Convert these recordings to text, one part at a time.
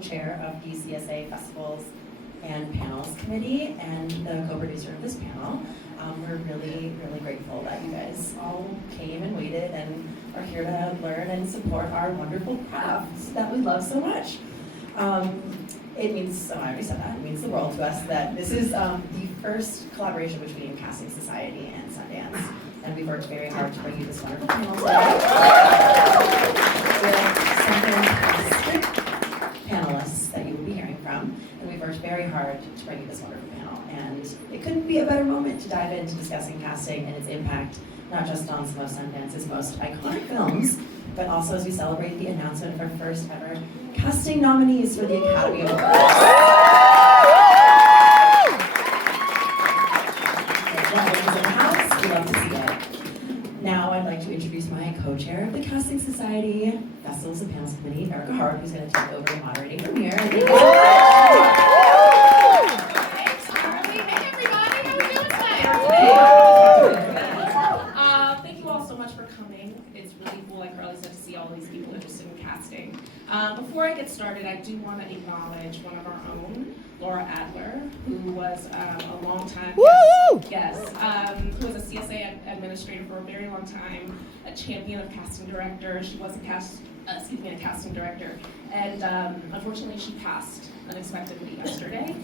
co-chair of the CSA Festivals and Panels Committee and the co-producer of this panel. We're really, really grateful that you guys all came and waited and are here to learn and support our wonderful craft that we love so much. It means, I already said that, it means the world to us that this is the first collaboration between Casting Society and Sundance. And we've worked very hard to bring you this wonderful panel today. With some fantastic panelists that you will be hearing from. And we've worked very hard to bring you this wonderful panel. And it couldn't be a better moment to dive into discussing casting and its impact, not just on some of Sundance's most iconic films, but also as we celebrate the announcement of our first ever casting nominees for the Academy Awards. We love to see it. Now I'd like to introduce my co-chair of the Casting Society Festivals and Panels Committee, Erica Hart, who's going to take over moderating from here. Thanks, Harley. Hey, everybody. How we doing tonight? Thank you all so much for coming. It's really cool, like Carly said, to see all these people interested in casting. Before I get started, I do want to acknowledge one of our own, Laura Adler, who was a long time, who was a CSA administrator for a very long time, a champion of casting director. She was a casting director, and unfortunately she passed unexpectedly yesterday.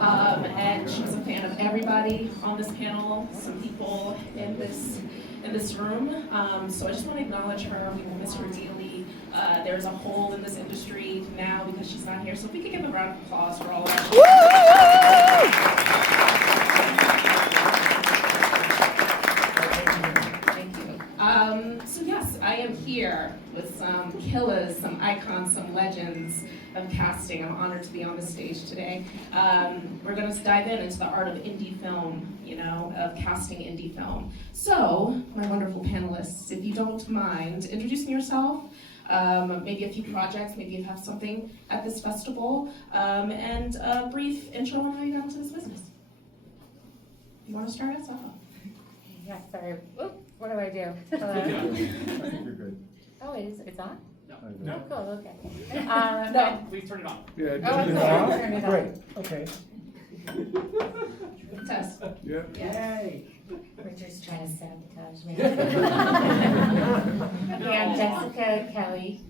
And she was a fan of everybody on this panel, some people in this room. So I just want to acknowledge her. We will miss her dearly. There's a hole in this industry now because she's not here. So if we could give a round of applause for all of that. Thank you. So yes, I am here with some killers, some icons, some legends of casting. I'm honored to be on the stage today. We're going to dive into the art of indie film, of casting indie film. So, my wonderful panelists, if you don't mind, introducing yourself, maybe a few projects, maybe you have something at this festival, and a brief intro on how you got into this business. You want to start us off? Yeah, sorry. Oop, what do I do? I think you're good. Oh, it's on? No. Oh, cool, okay. No, please turn it off. Yeah, Oh, turn it okay, off. turn it on. Great, okay. Test. Yeah. Yay. Richard's trying to sabotage me. Okay, I'm Jessica Kelly.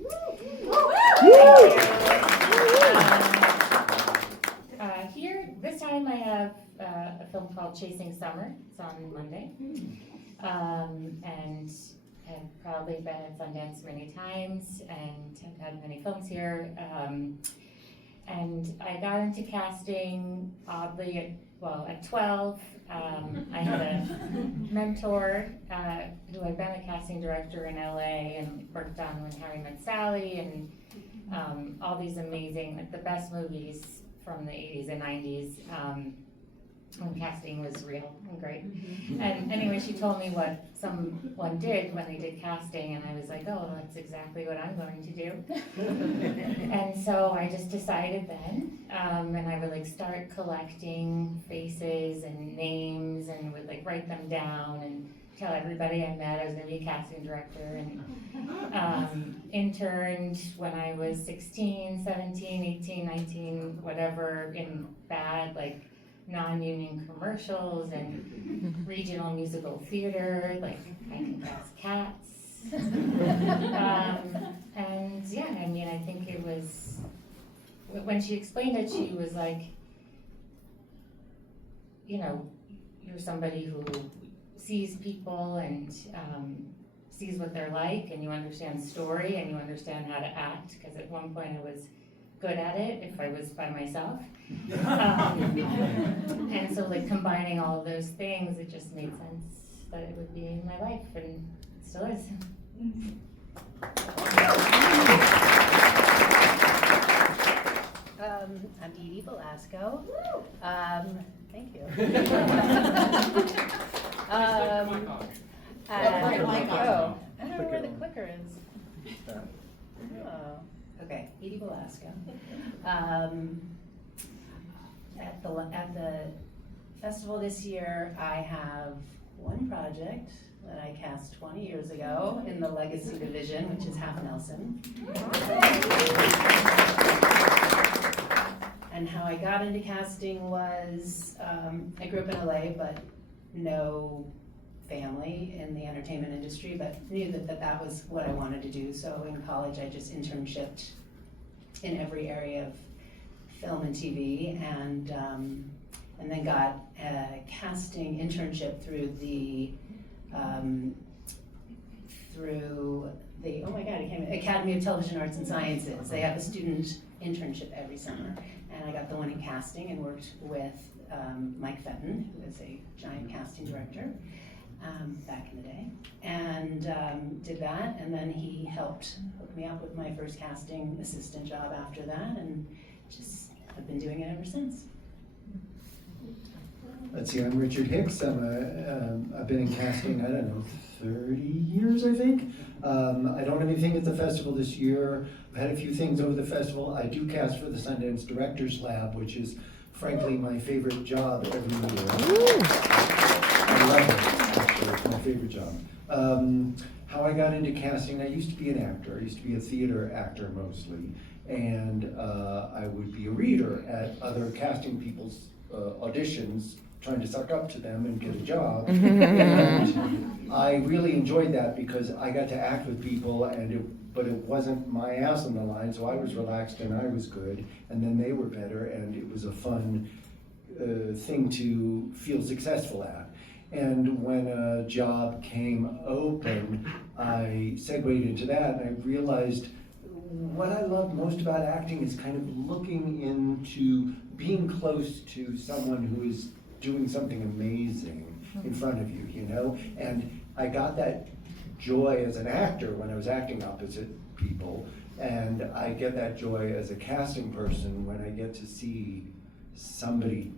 Here, this time I have a film called Chasing Summer. It's on Monday. And I've probably been at Sundance many times and have had many films here. And I got into casting oddly at 12. I had a mentor who had been a casting director in LA and worked on When Harry Met Sally and all these amazing, the best movies from the 80s and 90s. When casting was real and great. And anyway, she told me what someone did when they did casting, and I was like, oh, that's exactly what I'm going to do. And so I just decided then, and I would start collecting faces and names and would write them down and tell everybody I met I was going to be a casting director, and interned when I was 16, 17, 18, 19, whatever, in bad, non-union commercials and regional musical theater, I can cast cats. And yeah, I think it was, when she explained it, she was like, you're somebody who sees people and sees what they're like, and you understand story and you understand how to act, because at one point I was good at it if I was by myself. And so combining all of those things, it just made sense that it would be in my life, and it still is. I'm Edie Velasco. Thank you. I don't know where the clicker is. Oh, okay, Edie Velasco. At the festival this year, I have one project that I cast 20 years ago in the Legacy Division, which is Half Nelson. And how I got into casting was, I grew up in LA, but no family in the entertainment industry, but knew that was what I wanted to do. So in college, I just internshiped in every area of film and TV, and then got a casting internship through the oh my God, Academy of Television Arts and Sciences. They have a student internship every summer, and I got the one in casting and worked with Mike Fenton, who is a giant casting director back in the day, and did that, and then he helped hook me up with my first casting assistant job after that, and just have been doing it ever since. Let's see, I'm Richard Hicks. I've been in casting, I don't know, 30 years, I think. I don't have anything at the festival this year. I've had a few things over the festival. I do cast for the Sundance Directors Lab, which is frankly my favorite job every year. I love it, actually. It's my favorite job. How I got into casting, I used to be an actor. I used to be a theater actor mostly. And I would be a reader at other casting people's auditions, trying to suck up to them and get a job. And I really enjoyed that because I got to act with people, but it wasn't my ass on the line, so I was relaxed and I was good, and then they were better, and it was a fun thing to feel successful at. And when a job came open, I segued into that, and I realized what I love most about acting is kind of looking into being close to someone who is doing something amazing in front of you, you know? And I got that joy as an actor when I was acting opposite people, and I get that joy as a casting person when I get to see somebody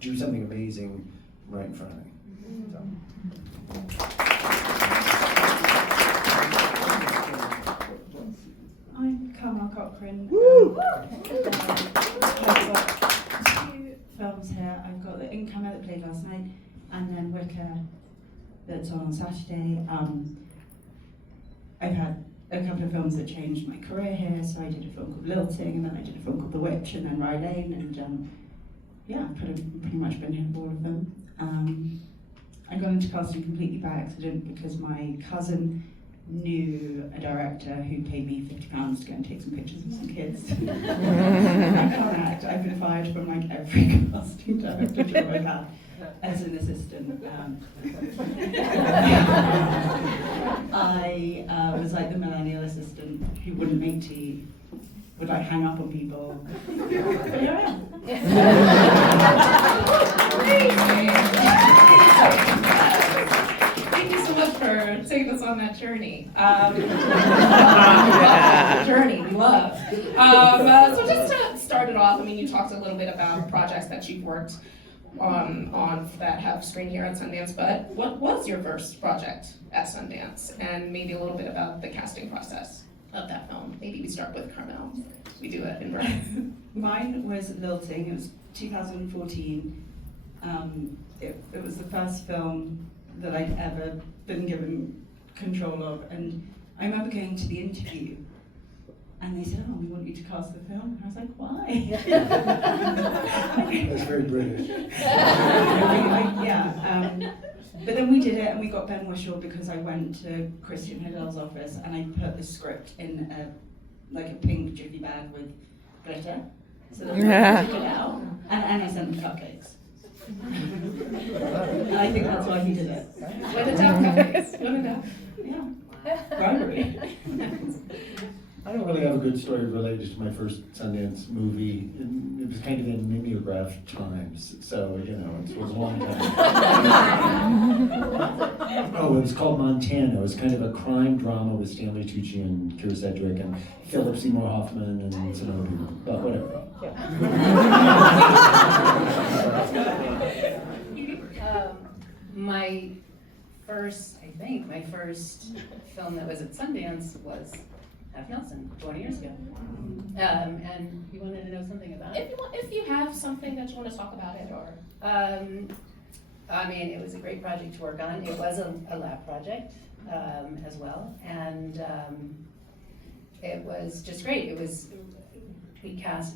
do something amazing right in front of me. I'm Carmel Cochran. I've got 2 films here. I've got The Incomer that played last night, and then Wicker that's on Saturday. I've had a couple of films that changed my career here. So I did a film called Lilting, and then I did a film called The Witch, and then Rye Lane, and yeah, pretty much been here for all of them. I got into casting completely by accident because my cousin knew a director who paid me £50 to go and take some pictures of some kids. I can't act. I've been fired from like every casting director job I've had as an assistant. I was like the millennial assistant who wouldn't make tea, would like hang up on people. But here I am. Thank you so much for taking us on that journey. Journey, we love. So just to start it off, I mean, you talked a little bit about projects that you've worked on that have screened here at Sundance, but what was your first project at Sundance? And maybe a little bit about the casting process of that film. Maybe we start with Carmel. We do it in Brian. Mine was Lilting. It was 2014. It was the first film that I'd ever been given control of, and I remember going to the interview, and they said, "Oh, we want you to cast the film." And I was like, "Why?" That's very British. Yeah. But then we did it, and we got Ben Whishaw because I went to Christian Hillel's office and I put the script in a pink jiffy bag with glitter, so that we could take it out, and I sent them cupcakes. And I think that's why he did it. When in doubt, cupcakes. When in doubt. Yeah. Bribery. I don't really have a good story related to my first Sundance movie. It was kind of in mimeograph times, so, you know, it was a long time. Oh, it was called Montana. It was kind of a crime drama with Stanley Tucci and Keira Sedgwick and Philip Seymour Hoffman and some other people, but whatever. My first film that was at Sundance was Half Nelson, 20 years ago. And you wanted to know something about it? If you have something that you want to talk about it, or I mean, it was a great project to work on. It was a lab project as well, and it was just great. It was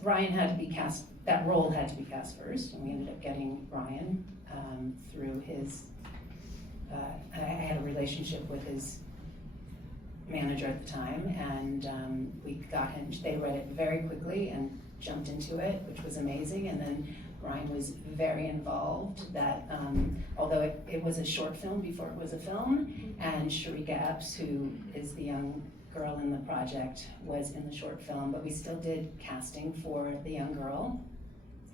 Ryan had to be cast, that role had to be cast first, and we ended up getting Ryan through his, I had a relationship with his manager at the time, and we got him, they read it very quickly and jumped into it, which was amazing, and then Ryan was very involved, that although it was a short film before it was a film, and Sharika Epps, who is the young girl in the project, was in the short film, but we still did casting for the young girl,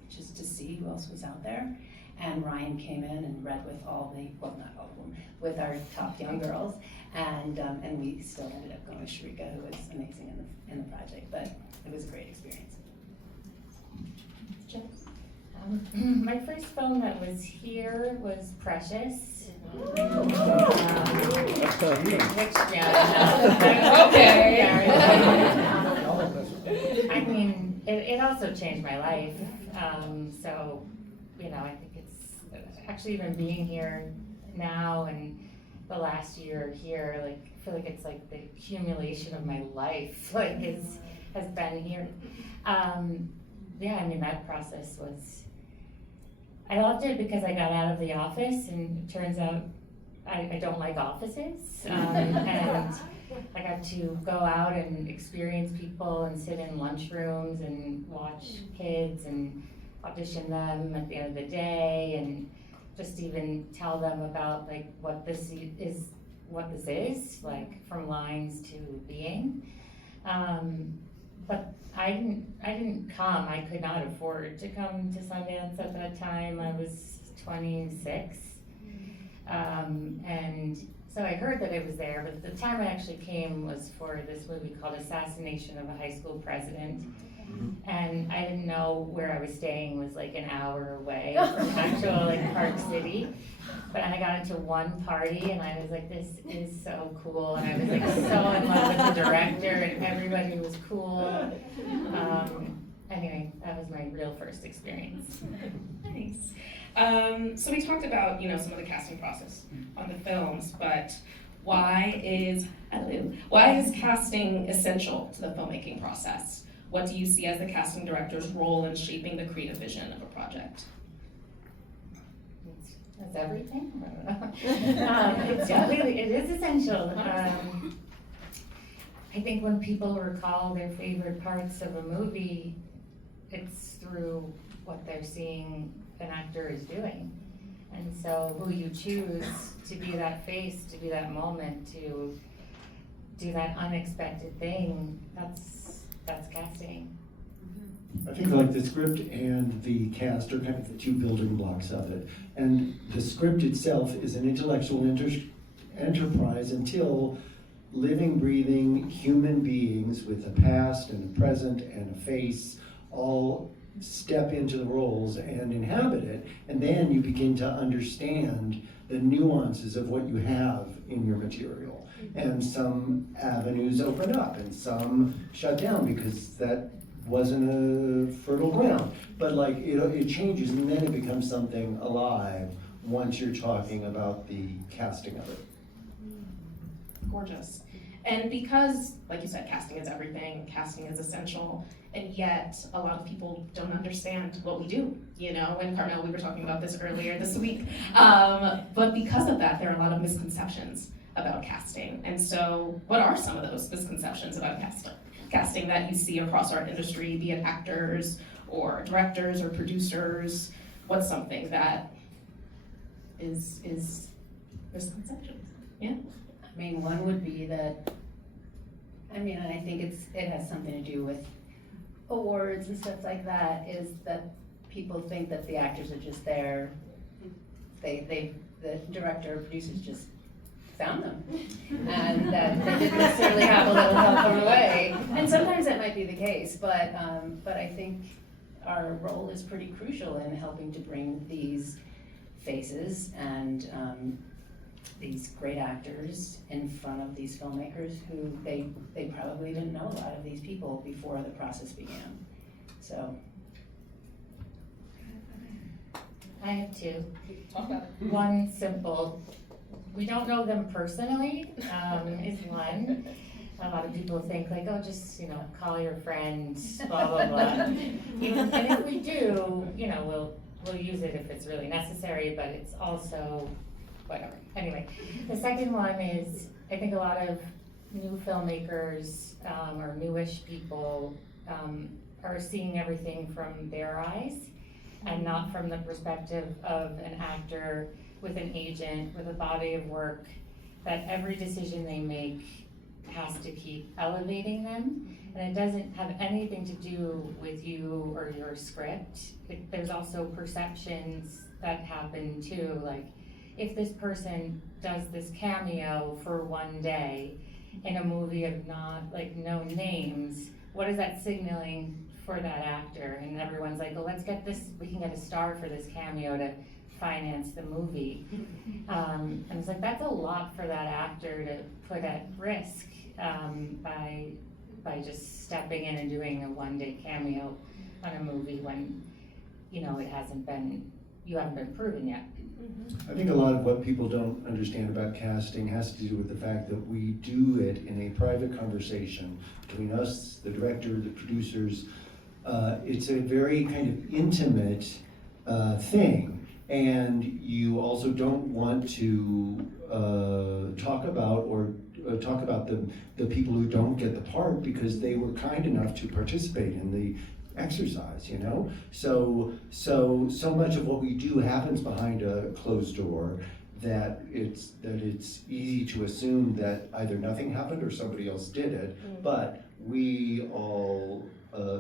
just to see who else was out there. And Ryan came in and read with all the, well, not all of them, with our top young girls, and we still ended up going with Sharika, who was amazing in the project, but it was a great experience. My first film that was here was Precious. Which, yeah, Okay. I mean, it also changed my life. So, you know, I think it's actually even being here now and the last year here, like, I feel like it's like the accumulation of my life, like, has been here. Yeah, I mean, that process was, I loved it because I got out of the office, and it turns out I don't like offices. And I got to go out and experience people and sit in lunchrooms and watch kids and audition them at the end of the day, and just even tell them about like what this is, like from lines to being. But I didn't come. I could not afford to come to Sundance at that time. I was 26. And so I heard that it was there, but the time I actually came was for this movie called Assassination of a High School President. And I didn't know where I was staying was like an hour away from actual like Park City. But I got into one party and I was like, this is so cool. And I was like so in love with the director and everybody was cool. Anyway, that was my real first experience. Nice. So we talked about, you know, some of the casting process on the films, but why is casting essential to the filmmaking process? What do you see as the casting director's role in shaping the creative vision of a project? That's everything. It's really, it is essential. I think when people recall their favorite parts of a movie, it's through what they're seeing an actor is doing. And so who you choose to be that face, to be that moment, to do that unexpected thing, that's casting. I think like the script and the cast are kind of the two building blocks of it. And the script itself is an intellectual enterprise until living, breathing human beings with a past and a present and a face all step into the roles and inhabit it. And then you begin to understand the nuances of what you have in your material. And some avenues open up and some shut down because that wasn't a fertile ground. But like it changes and then it becomes something alive once you're talking about the casting of it. Gorgeous. And because, like you said, casting is everything, casting is essential, and yet a lot of people don't understand what we do, you know, and Carmel, we were talking about this earlier this week. But because of that, there are a lot of misconceptions about casting. And so what are some of those misconceptions about casting that you see across our industry, be it actors or directors or producers? What's something that is misconceptions? Yeah? I mean, one would be that, I mean, and I think it has something to do with awards and stuff like that, is that people think that the actors are just there, the director or producers just found them, and that they didn't necessarily have a little help on the way. And sometimes that might be the case, but I think our role is pretty crucial in helping to bring these faces and these great actors in front of these filmmakers who they probably didn't know a lot of these people before the process began. So. I have two. Talk about it. One simple, we don't know them personally, is one. a lot of people think like, oh, just, call your friend, blah, blah, blah. And if we do, we'll use it if it's really necessary, but it's also whatever. Anyway, the second one is, I think a lot of new filmmakers or newish people are seeing everything from their eyes and not from the perspective of an actor with an agent, with a body of work, that every decision they make has to keep elevating them. And it doesn't have anything to do with you or your script. There's also perceptions that happen too, like if this person does this cameo for one day in a movie of known names, what is that signaling for that actor? And everyone's like, well, we can get a star for this cameo to finance the movie. And it's like, that's a lot for that actor to put at risk by just stepping in and doing a one-day cameo on a movie when, you haven't been proven yet. I think a lot of what people don't understand about casting has to do with the fact that we do it in a private conversation between us, the director, the producers. It's a very kind of intimate thing, and you also don't want to talk about the people who don't get the part because they were kind enough to participate in the exercise, So much of what we do happens behind a closed door that it's easy to assume that either nothing happened or somebody else did it, but we all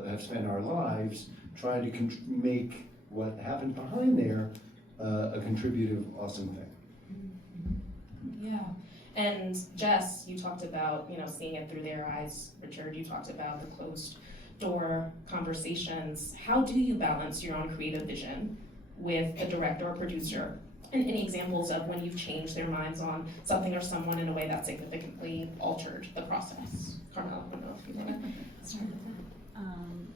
have spent our lives trying to make what happened behind there a contributive, awesome thing. Yeah. And Jess, you talked about, seeing it through their eyes. Richard, you talked about the closed door conversations. How do you balance your own creative vision with a director or producer? And any examples of when you've changed their minds on something or someone in a way that significantly altered the process? Carmel, I don't know if you want to start with that. I'm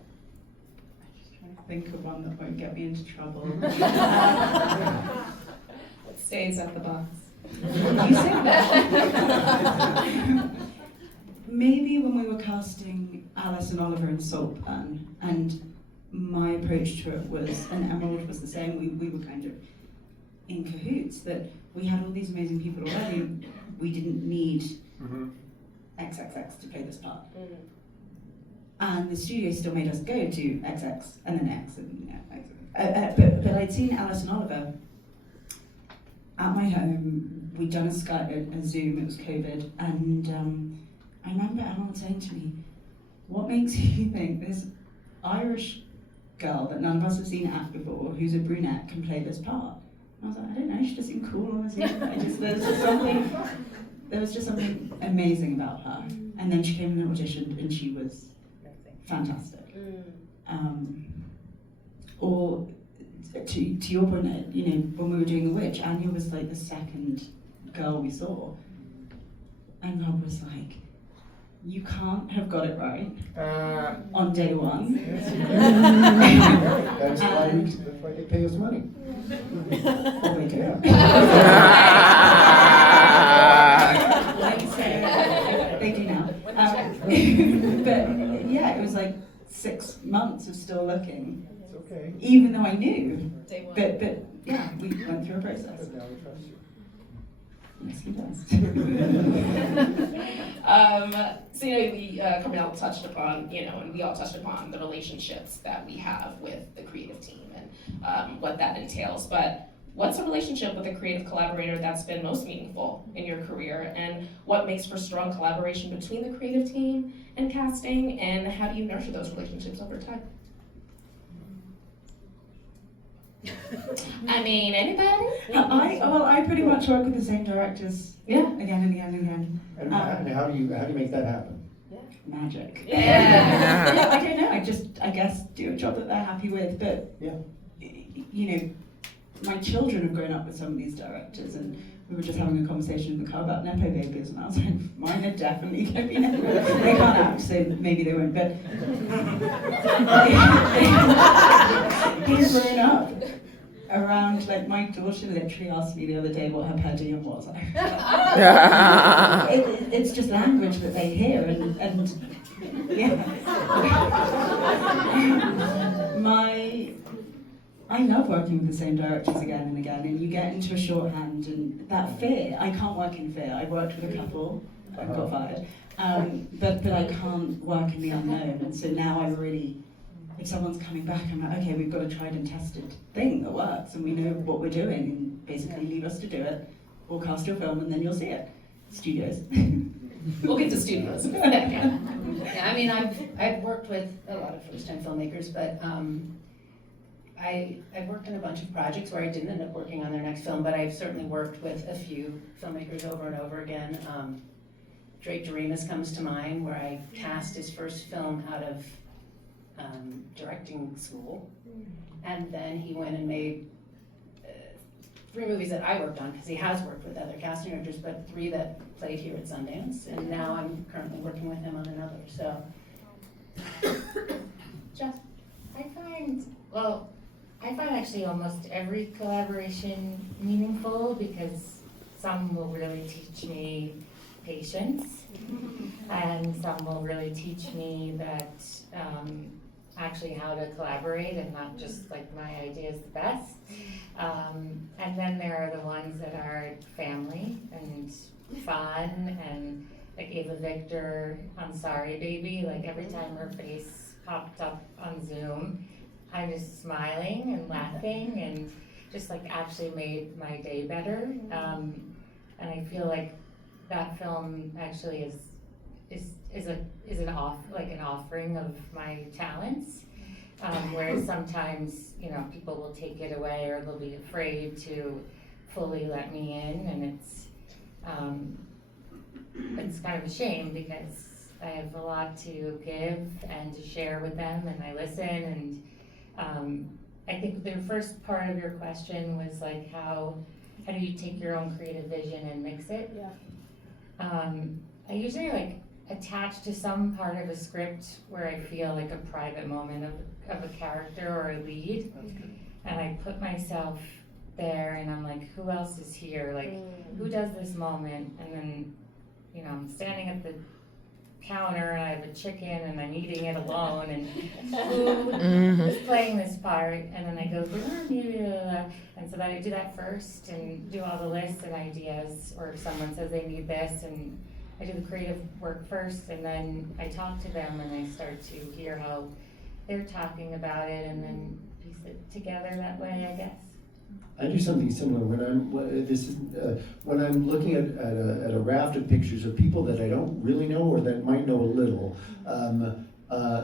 just trying to think of one that won't get me into trouble. What stays at the box? You say that. Maybe when we were casting Alice and Oliver in Saltburn, and my approach to it was, and Emerald was the same, we were kind of in cahoots, that we had all these amazing people already, we didn't need XXX to play this part. And the studio still made us go to XX, and then X, and but I'd seen Alice and Oliver at my home. We'd done a Zoom, it was COVID, and I remember Emerald saying to me, what makes you think this Irish girl that none of us have seen act before, who's a brunette, can play this part? And I was like, I don't know, she just seemed cool on the Zoom. There was just something amazing about her. And then she came in and auditioned, and she was fantastic. Or to your point, when we were doing The Witch, Anya was like the second girl we saw. And Rob was like, you can't have got it right on day one. That's why they pay us money. Well, they can. They do now. But yeah, it was like 6 months of still looking. It's okay. Even though I knew. Day one. But yeah, we went through a process. Now we trust you. Yes, he does. So we Carmel touched upon, and we all touched upon the relationships that we have with the creative team and what that entails. But what's a relationship with a creative collaborator that's been most meaningful in your career, and what makes for strong collaboration between the creative team and casting, and how do you nurture those relationships over time? I mean, anybody? I pretty much work with the same directors. Yeah. Again and again and again. And how do you make that happen? Magic. Yeah. I don't know. I guess do a job that they're happy with. But Yeah. My children have grown up with some of these directors, and we were just having a conversation in the car about Nepo babies, and I was like, mine are definitely going to be Nepo. They can't act, so maybe they won't. But they've grown up around, like, my daughter literally asked me the other day what her per diem was. It's just language that they hear, and yeah. I love working with the same directors again and again, and you get into a shorthand, and that fear, I can't work in fear. I worked with a couple and got fired, but I can't work in the unknown, and so now I really, if someone's coming back, I'm like, okay, we've got a tried and tested thing that works, and we know what we're doing, and basically leave us to do it. We'll cast your film, and then you'll see it. Studios. We'll get to studios. Yeah, I mean, I've worked with a lot of first-time filmmakers, but I've worked in a bunch of projects where I didn't end up working on their next film, but I've certainly worked with a few filmmakers over and over again. Drake Doremus comes to mind, where I cast his first film out of directing school, and then he went and made 3 movies that I worked on, because he has worked with other casting directors, but 3 that played here at Sundance, and now I'm currently working with him on another, so. Jeff, I find actually almost every collaboration meaningful, because some will really teach me patience, and some will really teach me that actually how to collaborate and not just like my idea is the best. And then there are the ones that are family and fun, and like Ava Victor on Sorry Baby, like every time her face popped up on Zoom, I'm just smiling and laughing, and just like actually made my day better. And I feel like that film actually is an offering of my talents. Whereas sometimes, people will take it away, or they'll be afraid to fully let me in, and it's kind of a shame, because I have a lot to give and to share with them, and I listen, and I think the first part of your question was like, how do you take your own creative vision and mix it? Yeah. I usually attach to some part of a script where I feel like a private moment of a character or a lead, and I put myself there, and I'm like, who else is here? Like, who does this moment? And then, I'm standing at the counter, and I have a chicken, and I'm eating it alone, and who is playing this part? And then I go, and so then I do that first, and do all the lists and ideas, or if someone says they need this, and I do the creative work first, and then I talk to them, and I start to hear how they're talking about it, and then piece it together that way, I guess. I do something similar when I'm looking at a raft of pictures of people that I don't really know, or that might know a little.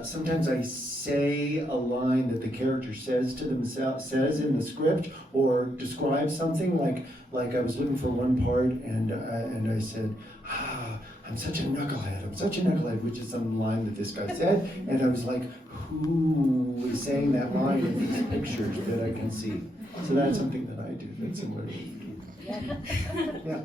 Sometimes I say a line that the character says to themselves, says in the script, or describes something. Like I was looking for one part, and I said, I'm such a knucklehead, which is some line that this guy said, and I was like, who is saying that line in these pictures that I can see? So that's something that I do that's similar to you. Yeah. Yeah.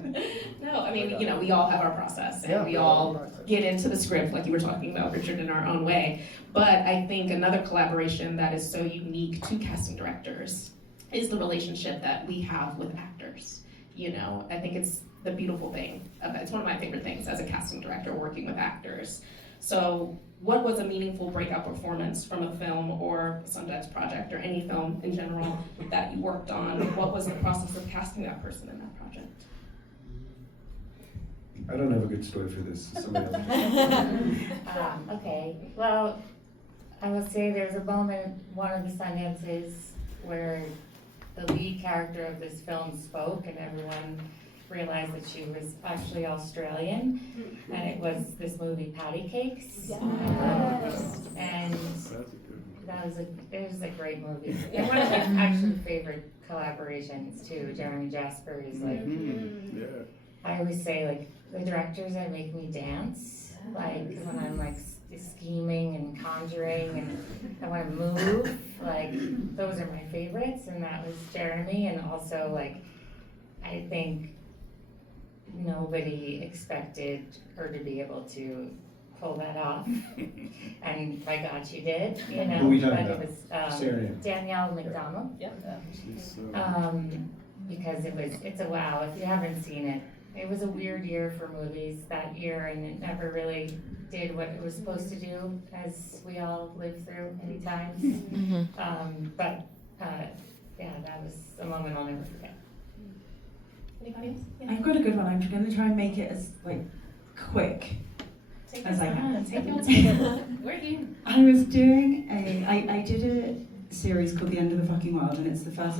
No, I mean, we all have our process, and we all get into the script, like you were talking about, Richard, in our own way. But I think another collaboration that is so unique to casting directors is the relationship that we have with actors. I think it's the beautiful thing. It's one of my favorite things as a casting director, working with actors. So what was a meaningful breakout performance from a film or a Sundance project, or any film in general that you worked on? What was the process of casting that person in that project? I don't have a good story for this. Somebody else. Okay, well, I will say there's a moment, one of the Sundances, where the lead character of this film spoke, and everyone realized that she was actually Australian, and it was this movie Patty Cakes. And it was a great movie. And one of my actually favorite collaborations too. Jeremy Jasper is like, I always say, like, the directors that make me dance, like when I'm like scheming and conjuring and I want to move, like those are my favorites, and that was Jeremy. And also, like, I think nobody expected her to be able to pull that off, and by God she did, Who are we talking but it about? was Danielle McDonald. Yep. Because it's a wow. If you haven't seen it, It was a weird year for movies that year, and it never really did what it was supposed to do, as we all lived through many times. But yeah, that was a moment I'll never forget. Anybody else? Yeah. I've got a good one. I'm going to try and make it as quick Take as I your can. time. Take your time. We're here. I was doing I did a series called The End of the Fucking World, and it was the first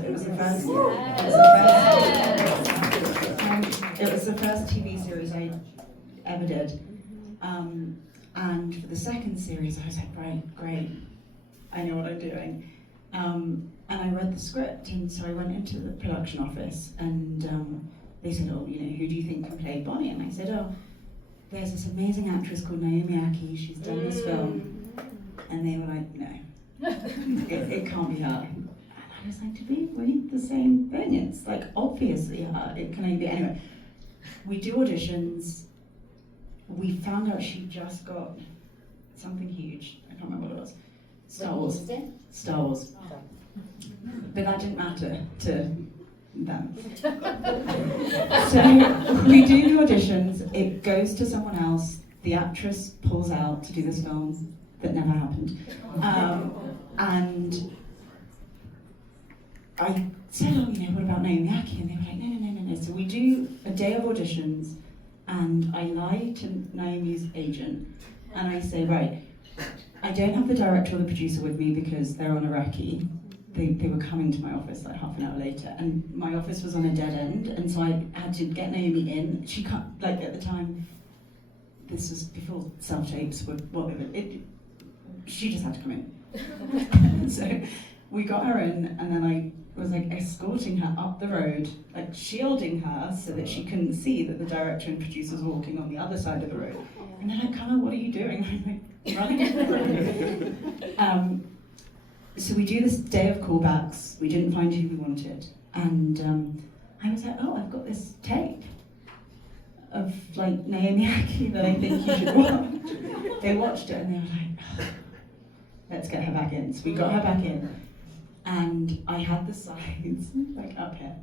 TV series I ever did. And for the second series, I was like, right, great, I know what I'm doing. And I read the script, and so I went into the production office, and they said, oh, who do you think can play Bonnie? And I said, oh, there's this amazing actress called Naomi Aki, she's done this film. And they were like, no, it can't be her. And I was like, did we read the same thing? It's like, obviously her, it can only be. Anyway, we do auditions. We found out she just got something huge. I can't remember what it was. Star Wars. But that didn't matter to them. So we do the auditions, it goes to someone else, the actress pulls out to do this film that never happened. And I said, oh, what about Naomi Aki? And they were like, no. So we do a day of auditions, and I lie to Naomi's agent, and I say, right, I don't have the director or the producer with me because they're on a recce. They were coming to my office like half an hour later, and my office was on a dead end, and so I had to get Naomi in. She can't, at the time, this was before self-tapes, she just had to come in. So we got her in, and then I was escorting her up the road, shielding her so that she couldn't see that the director and producer was walking on the other side of the road. And they're like, Carla, what are you doing? I'm running up the road. So we do this day of callbacks. We didn't find who we wanted, and I was like, oh, I've got this tape of Naomi Aki that I think you should watch. They watched it and they were like, oh, let's get her back in. So we got her back in, and I had the sides up here,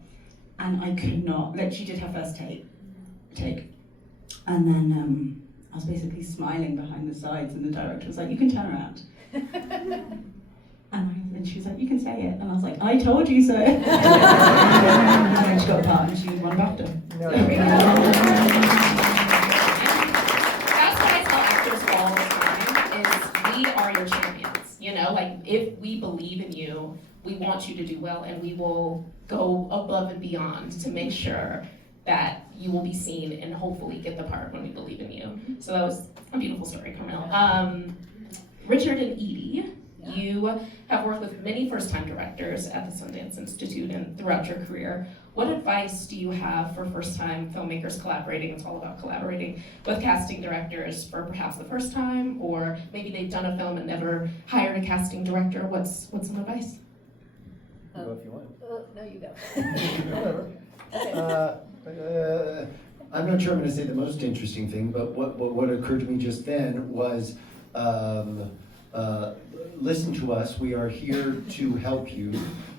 and I could not. She did her first take, and then I was basically smiling behind the sides, and the director was like, you can turn around. And she was like, you can say it. And I was like, I told you so. And then she got the part, and she won BAFTA. That's what I tell actors all the time, is we are your champions. If we believe in you, we want you to do well, and we will go above and beyond to make sure that you will be seen and hopefully get the part when we believe in you. So that was a beautiful story, Carmel. Richard and Edie, you have worked with many first-time directors at the Sundance Institute and throughout your career. What advice do you have for first-time filmmakers collaborating? It's all about collaborating with casting directors for perhaps the first time, or maybe they've done a film and never hired a casting director. What's some advice? Well, if you want. No, you go. Whatever. I'm not sure I'm going to say the most interesting thing, but what occurred to me just then was listen to us. We are here to help you.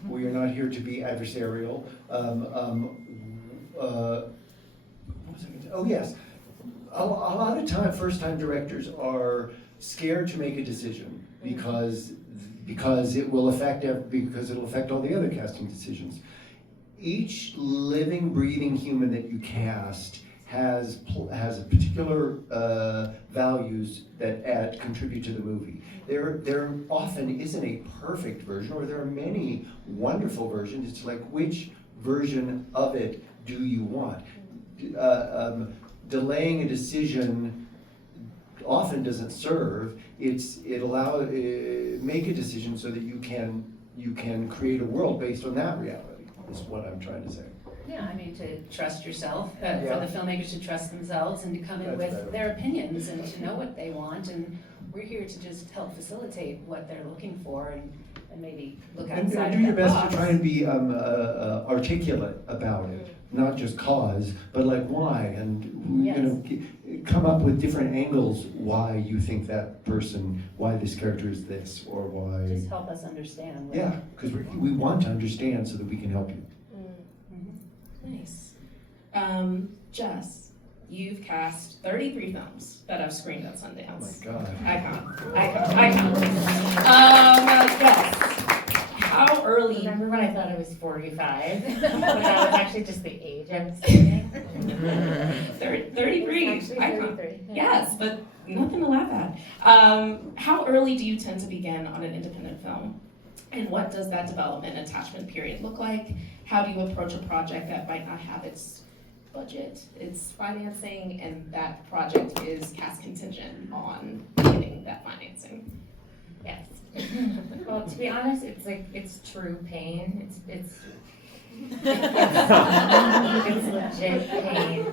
We are not here to be adversarial. What was I going to say? Oh, yes. A lot of time, first-time directors are scared to make a decision because it'll affect all the other casting decisions. Each living, breathing human that you cast has a particular values that contribute to the movie. There often isn't a perfect version, or there are many wonderful versions. It's like, which version of it do you want? Delaying a decision often doesn't serve. Make a decision so that you can create a world based on that reality, is what I'm trying to say. Yeah, to trust yourself, for Yeah. the filmmakers to trust themselves and to come in That's with better. their opinions and to know what they want, and we're here to just help facilitate what they're looking for and maybe look And outside do of your that best box. to try and be articulate about it, not just cause, but why, and come up with different angles why you think that person, why this character is this, or why. Just help us understand. Yeah, because we want to understand so that we can help you. Nice. Jess, you've cast 33 films that have screened at Oh my Sundance. God. Icon. Yes. How early? Remember when I thought I was 45? But that was actually just the age I was saying. 33. It's actually Icon. 33. Yeah. Yes, but nothing to laugh at. How early do you tend to begin on an independent film? And what does that development attachment period look like? How do you approach a project that might not have its budget, its financing, and that project is cast contingent on getting that financing? Yes. Well, to be honest, it's true pain. It's legit pain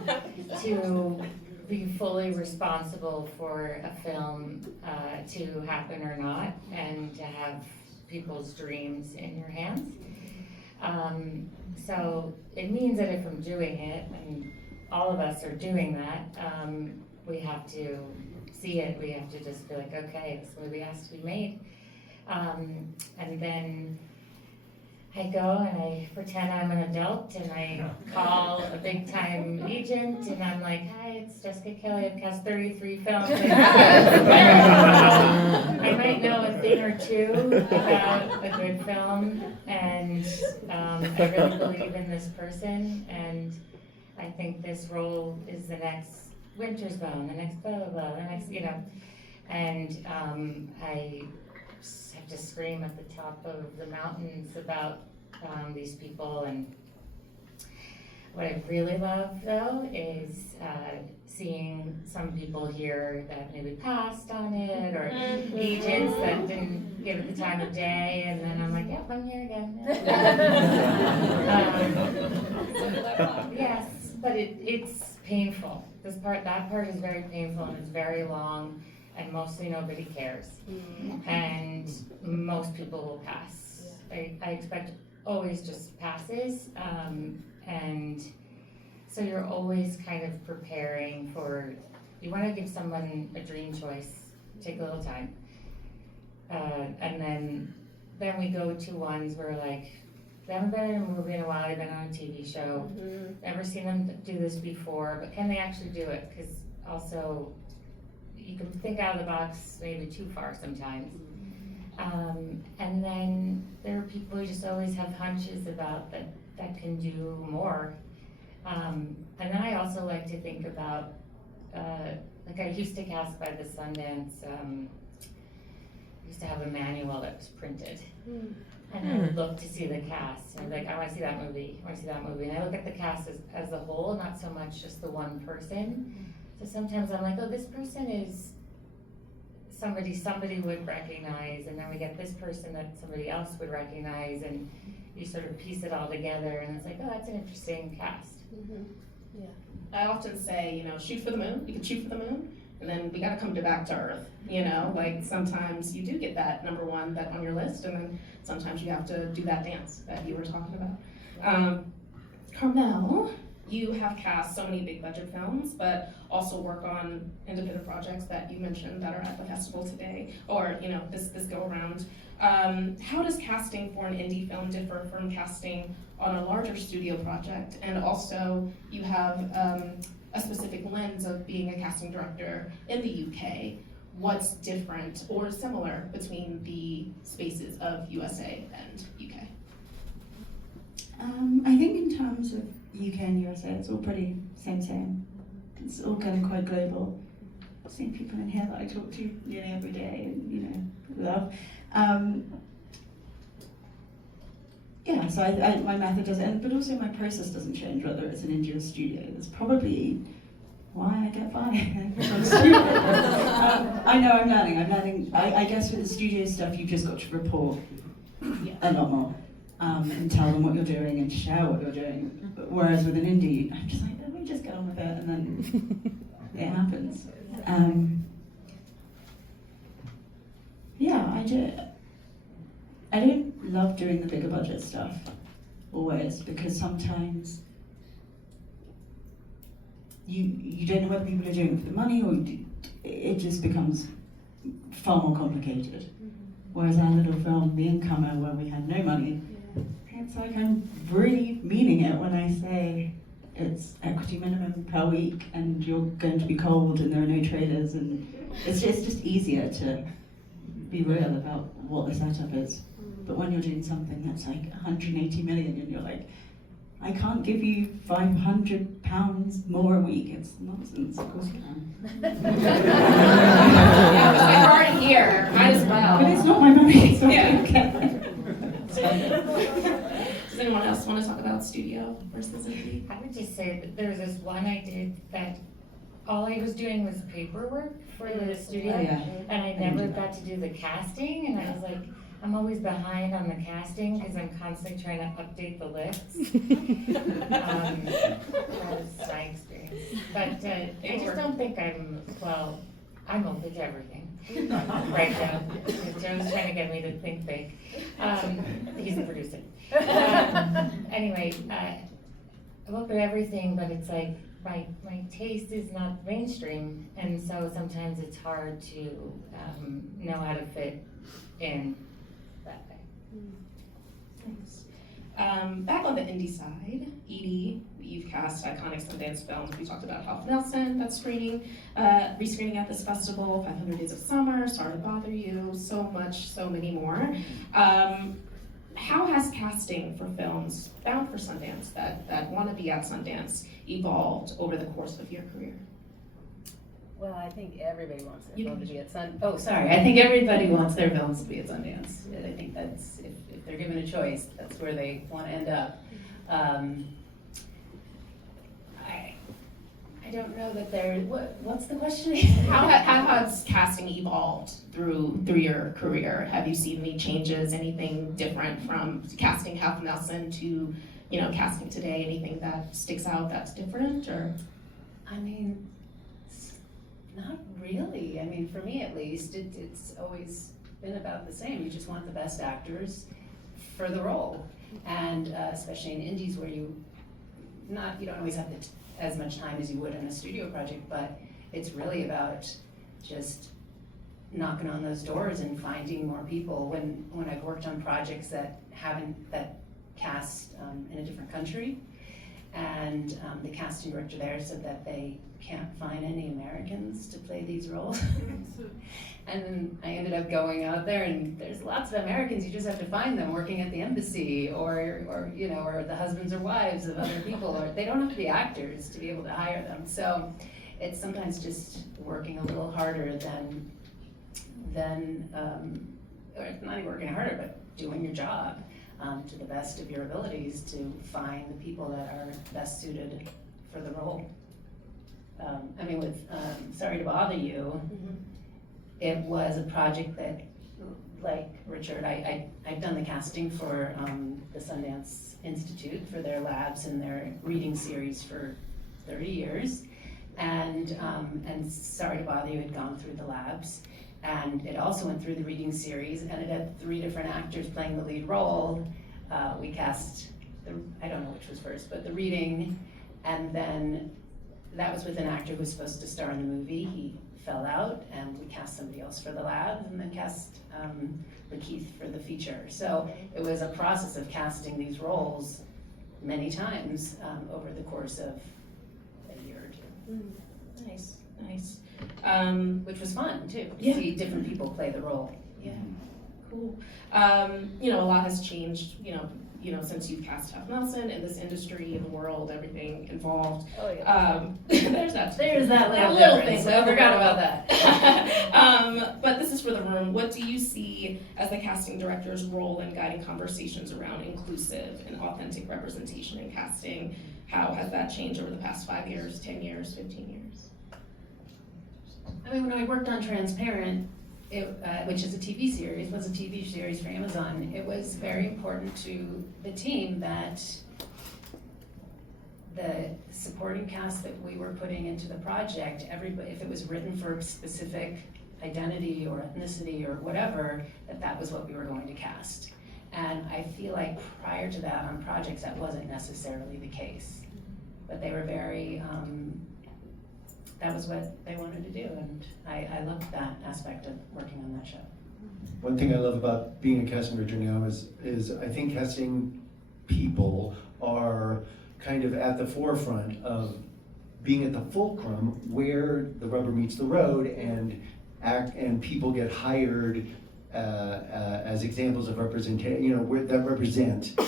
to be fully responsible for a film to happen or not, and to have people's dreams in your hands. So it means that if I'm doing it, and all of us are doing that, we have to see it. We have to just be like, okay, this movie has to be made. And then I go and I pretend I'm an adult and I call a big time agent and I'm like, hi, it's Jessica Kelly, I've cast 33 films. I might know a thing or two about a good film, and I really believe in this person, and I think this role is the next Winter's Bone, the next blah blah blah, the next, and I have to scream at the top of the mountains about these people. And what I really love, though, is seeing some people here that maybe passed on it, or agents that didn't give it the time of day, and then I'm like, yep, I'm here again. Yes, but it's painful. That part is very painful, and it's very long, and mostly nobody cares. And most people will pass. I expect always just passes, and so you're always kind of preparing for, you want to give someone a dream choice, take a little time, and then we go to ones where like, they haven't been in a movie in a while, they've been on a TV show, never seen them do this before, but can they actually do it? Because also, you can think out of the box maybe too far sometimes. And then there are people who just always have hunches about that can do more. And then I also like to think about, like I used to cast by the Sundance, used to have a manual that was printed. And I would look to see the cast, and I'd be like, I want to see that movie, And I look at the cast as a whole, not so much just the one person. So sometimes I'm like, oh, this person is somebody would recognize, and then we get this person that somebody else would recognize, and you sort of piece it all together, and it's like, oh, that's an interesting cast. I often say, shoot for the moon. You can shoot for the moon, and then we got to come back to Earth. Like sometimes you do get that number one that on your list, and then sometimes you have to do that dance that you were talking about. Carmel, you have cast so many big budget films, but also work on independent projects that you mentioned that are at the festival today, or this go around. How does casting for an indie film differ from casting on a larger studio project? And also, you have a specific lens of being a casting director in the UK. What's different or similar between the spaces of USA and UK? I think in terms of UK and USA, it's all pretty same. It's all getting quite global. I've seen people in here that I talk to nearly every day and, love. Yeah, so my method doesn't, but also my process doesn't change whether it's an indie or studio. That's probably why I get fired. I'm stupid. I know I'm learning. I guess with the studio stuff, you've just got to report a lot more. And tell them what you're doing and share what you're doing. Whereas with an indie, I'm just like, let me just get on with it, and then it happens. I don't love doing the bigger budget stuff, always, because sometimes you don't know whether people are doing it for the money, or it just becomes far more complicated. Whereas our little film, The Incomer, where we had no money, it's like I'm really meaning it when I say it's equity minimum per week, and you're going to be cold, and there are no trailers, and it's just easier to be real about what the setup is. But when you're doing something that's like 180 million, and you're like, I can't give you £500 more a week. It's nonsense. Of course you can. Yeah, it's like we're already here. Might as well. But it's not my money, so I Yeah. don't care. Does anyone else want to talk about studio versus indie? I would just say that there was this one I did that all I was doing was paperwork for the studio, Oh, yeah. and I I never did that. got to do the casting, and I was like, I'm always behind on the casting because I'm constantly trying to update the lists. That was my experience. But I just don't think I'm open to everything right now. Joe's trying to get me to think big. He's the producer. Anyway, I'm open to everything, but it's like my taste is not mainstream, and so sometimes it's hard to know how to fit in that way. Thanks. Back on the indie side, Edie, you've cast iconic Sundance films. We talked about Half Nelson, that's screening, rescreening at this festival, 500 Days of Summer, Sorry to Bother You, so much, so many more. How has casting for films bound for Sundance that want to be at Sundance evolved over the course of your career? Well, I think everybody wants their You film can- to be at I think everybody wants their films to be at Sundance. I think that's, if they're given a choice, that's where they want to end up. I don't know that there, what's the question? How has casting evolved through your career? Have you seen any changes, anything different from casting Half Nelson to, casting today? Anything that sticks out that's different, or? I mean, not really. I mean, for me at least, it's always been about the same. You just want the best actors for the role. And especially in indies where you don't always have as much time as you would in a studio project, but it's really about just knocking on those doors and finding more people. When I've worked on projects that cast in a different country, and the casting director there said that they can't find any Americans to play these roles. And then I ended up going out there, and there's lots of Americans, you just have to find them working at the embassy, or the husbands or wives of other people, or they don't have to be actors to be able to hire them. So it's sometimes just working a little harder than or not even working harder, but doing your job to the best of your abilities to find the people that are best suited for the role. I mean, with Sorry to Bother You, it was a project that, like Richard, I've done the casting for the Sundance Institute for their labs and their reading series for 30 years. And Sorry to Bother You had gone through the labs. And it also went through the reading series, and it had 3 different actors playing the lead role. We cast, I don't know which was first, but the reading, and then that was with an actor who was supposed to star in the movie. He fell out, and we cast somebody else for the lab, and then cast Lakeith for the feature. So it was a process of casting these roles many times over the course of a year or 2. Nice. Which was fun too, to Yeah. see different people play the role. Yeah, cool. A lot has changed, since you've cast Half Nelson in this industry, the world, everything involved. Oh yeah. There's that little thing. thing. I forgot about that. But this is for the room. What do you see as the casting director's role in guiding conversations around inclusive and authentic representation in casting? How has that changed over the past 5 years, 10 years, 15 years? I mean, when I worked on Transparent, which is a TV series, was a TV series for Amazon, it was very important to the team that the supporting cast that we were putting into the project, everybody, if it was written for a specific identity or ethnicity or whatever, that was what we were going to cast. And I feel like prior to that on projects, that wasn't necessarily the case. But they were very, that was what they wanted to do, and I loved that aspect of working on that show. One thing I love about being a casting director now is I think casting people are kind of at the forefront of being at the fulcrum where the rubber meets the road and people get hired as examples of representation, that represent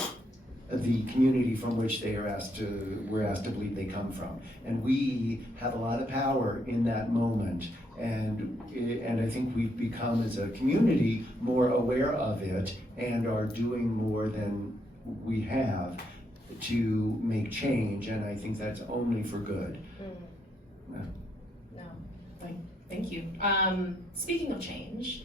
the community from which we're asked to believe they come from. And we have a lot of power in that moment. And I think we've become, as a community, more aware of it and are doing more than we have to make change, and I think that's only for good. No, thank you. Speaking of change,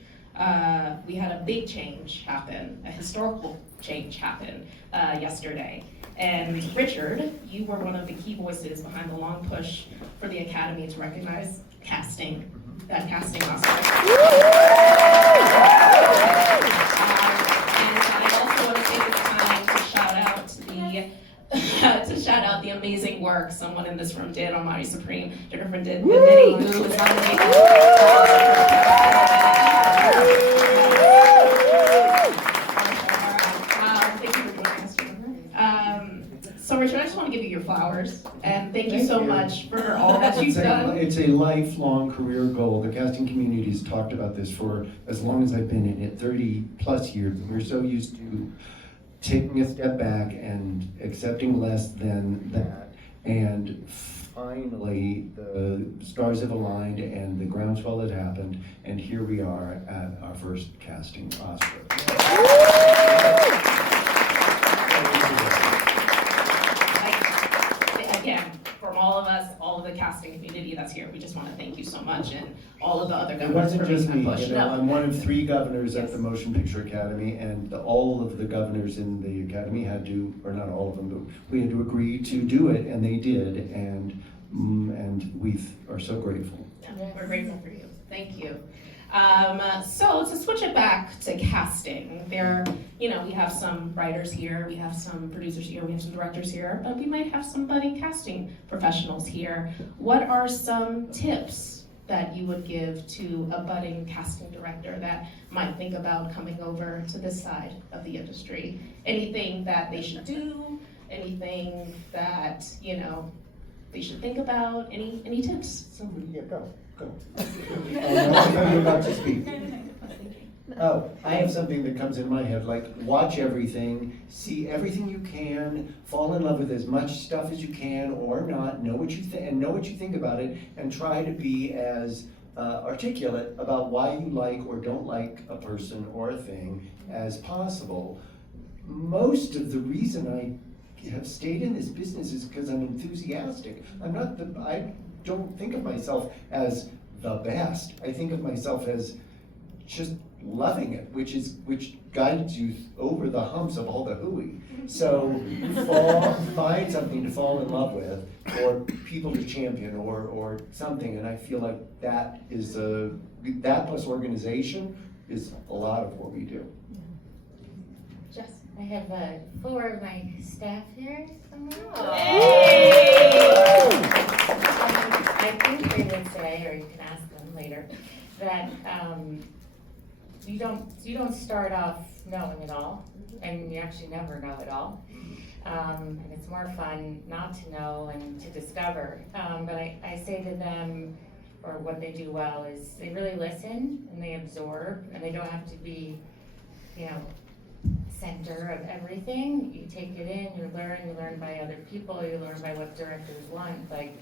we had a big change happen, a historical change happen yesterday. And Richard, you were one of the key voices behind the long push for the Academy to recognize casting Oscar. And I also want to take this time to shout out the amazing work someone in this room did on Mighty Supreme, Jennifer Divinity, who is thank you for joining us, Jennifer. So Richard, I just want to give you your flowers, and thank you so much for all that you've done. It's a lifelong career goal. The casting community has talked about this for as long as I've been in it, 30 plus years. We're so used to taking a step back and accepting less than that. And finally, the stars have aligned and the groundswell had happened, and here we are at our first casting Oscar. Again, from all of us, all of the casting community that's here, we just want to thank you so much, and all of the other governors for making that push. I'm one of 3 governors at the Motion Picture Academy, and all of the governors in the Academy had to, or not all of them, but we had to agree to do it, and they did, and we are so grateful. Yeah, we're grateful for you. Thank you. So to switch it back to casting, we have some writers here, we have some producers here, we have some directors here, but we might have some budding casting professionals here. What are some tips that you would give to a budding casting director that might think about coming over to this side of the industry? Anything that they should do? Anything that, they should think about? Any tips? Yeah, go. You're about to speak. Oh, I have something that comes in my head, like watch everything, see everything you can, fall in love with as much stuff as you can or not, know what you think about it, and try to be as articulate about why you like or don't like a person or a thing as possible. Most of the reason I have stayed in this business is because I'm enthusiastic. I don't think of myself as the best. I think of myself as just loving it, which guides you over the humps of all the hooey. So find something to fall in love with, or people to champion, or something. And I feel like that plus organization is a lot of what we do. Jess? I have 4 of my staff here somewhere. I think they would say, or you can ask them later, that you don't start off knowing it all, and you actually never know it all. And it's more fun not to know and to discover. But I say to them, or what they do well is they really listen and they absorb, and they don't have to be, center of everything. You take it in, you learn by other people, you learn by what directors want. Like,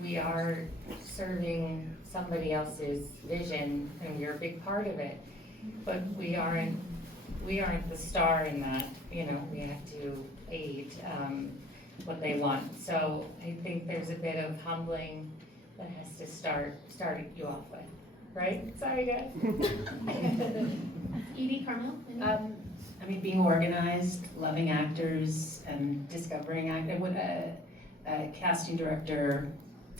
we are serving somebody else's vision, and you're a big part of it. But we aren't the star in that. We have to aid what they want. So I think there's a bit of humbling that has to start you off with, right? Sorry, guys. Edie, Carmel? Being organized, loving actors, and discovering actors. A casting director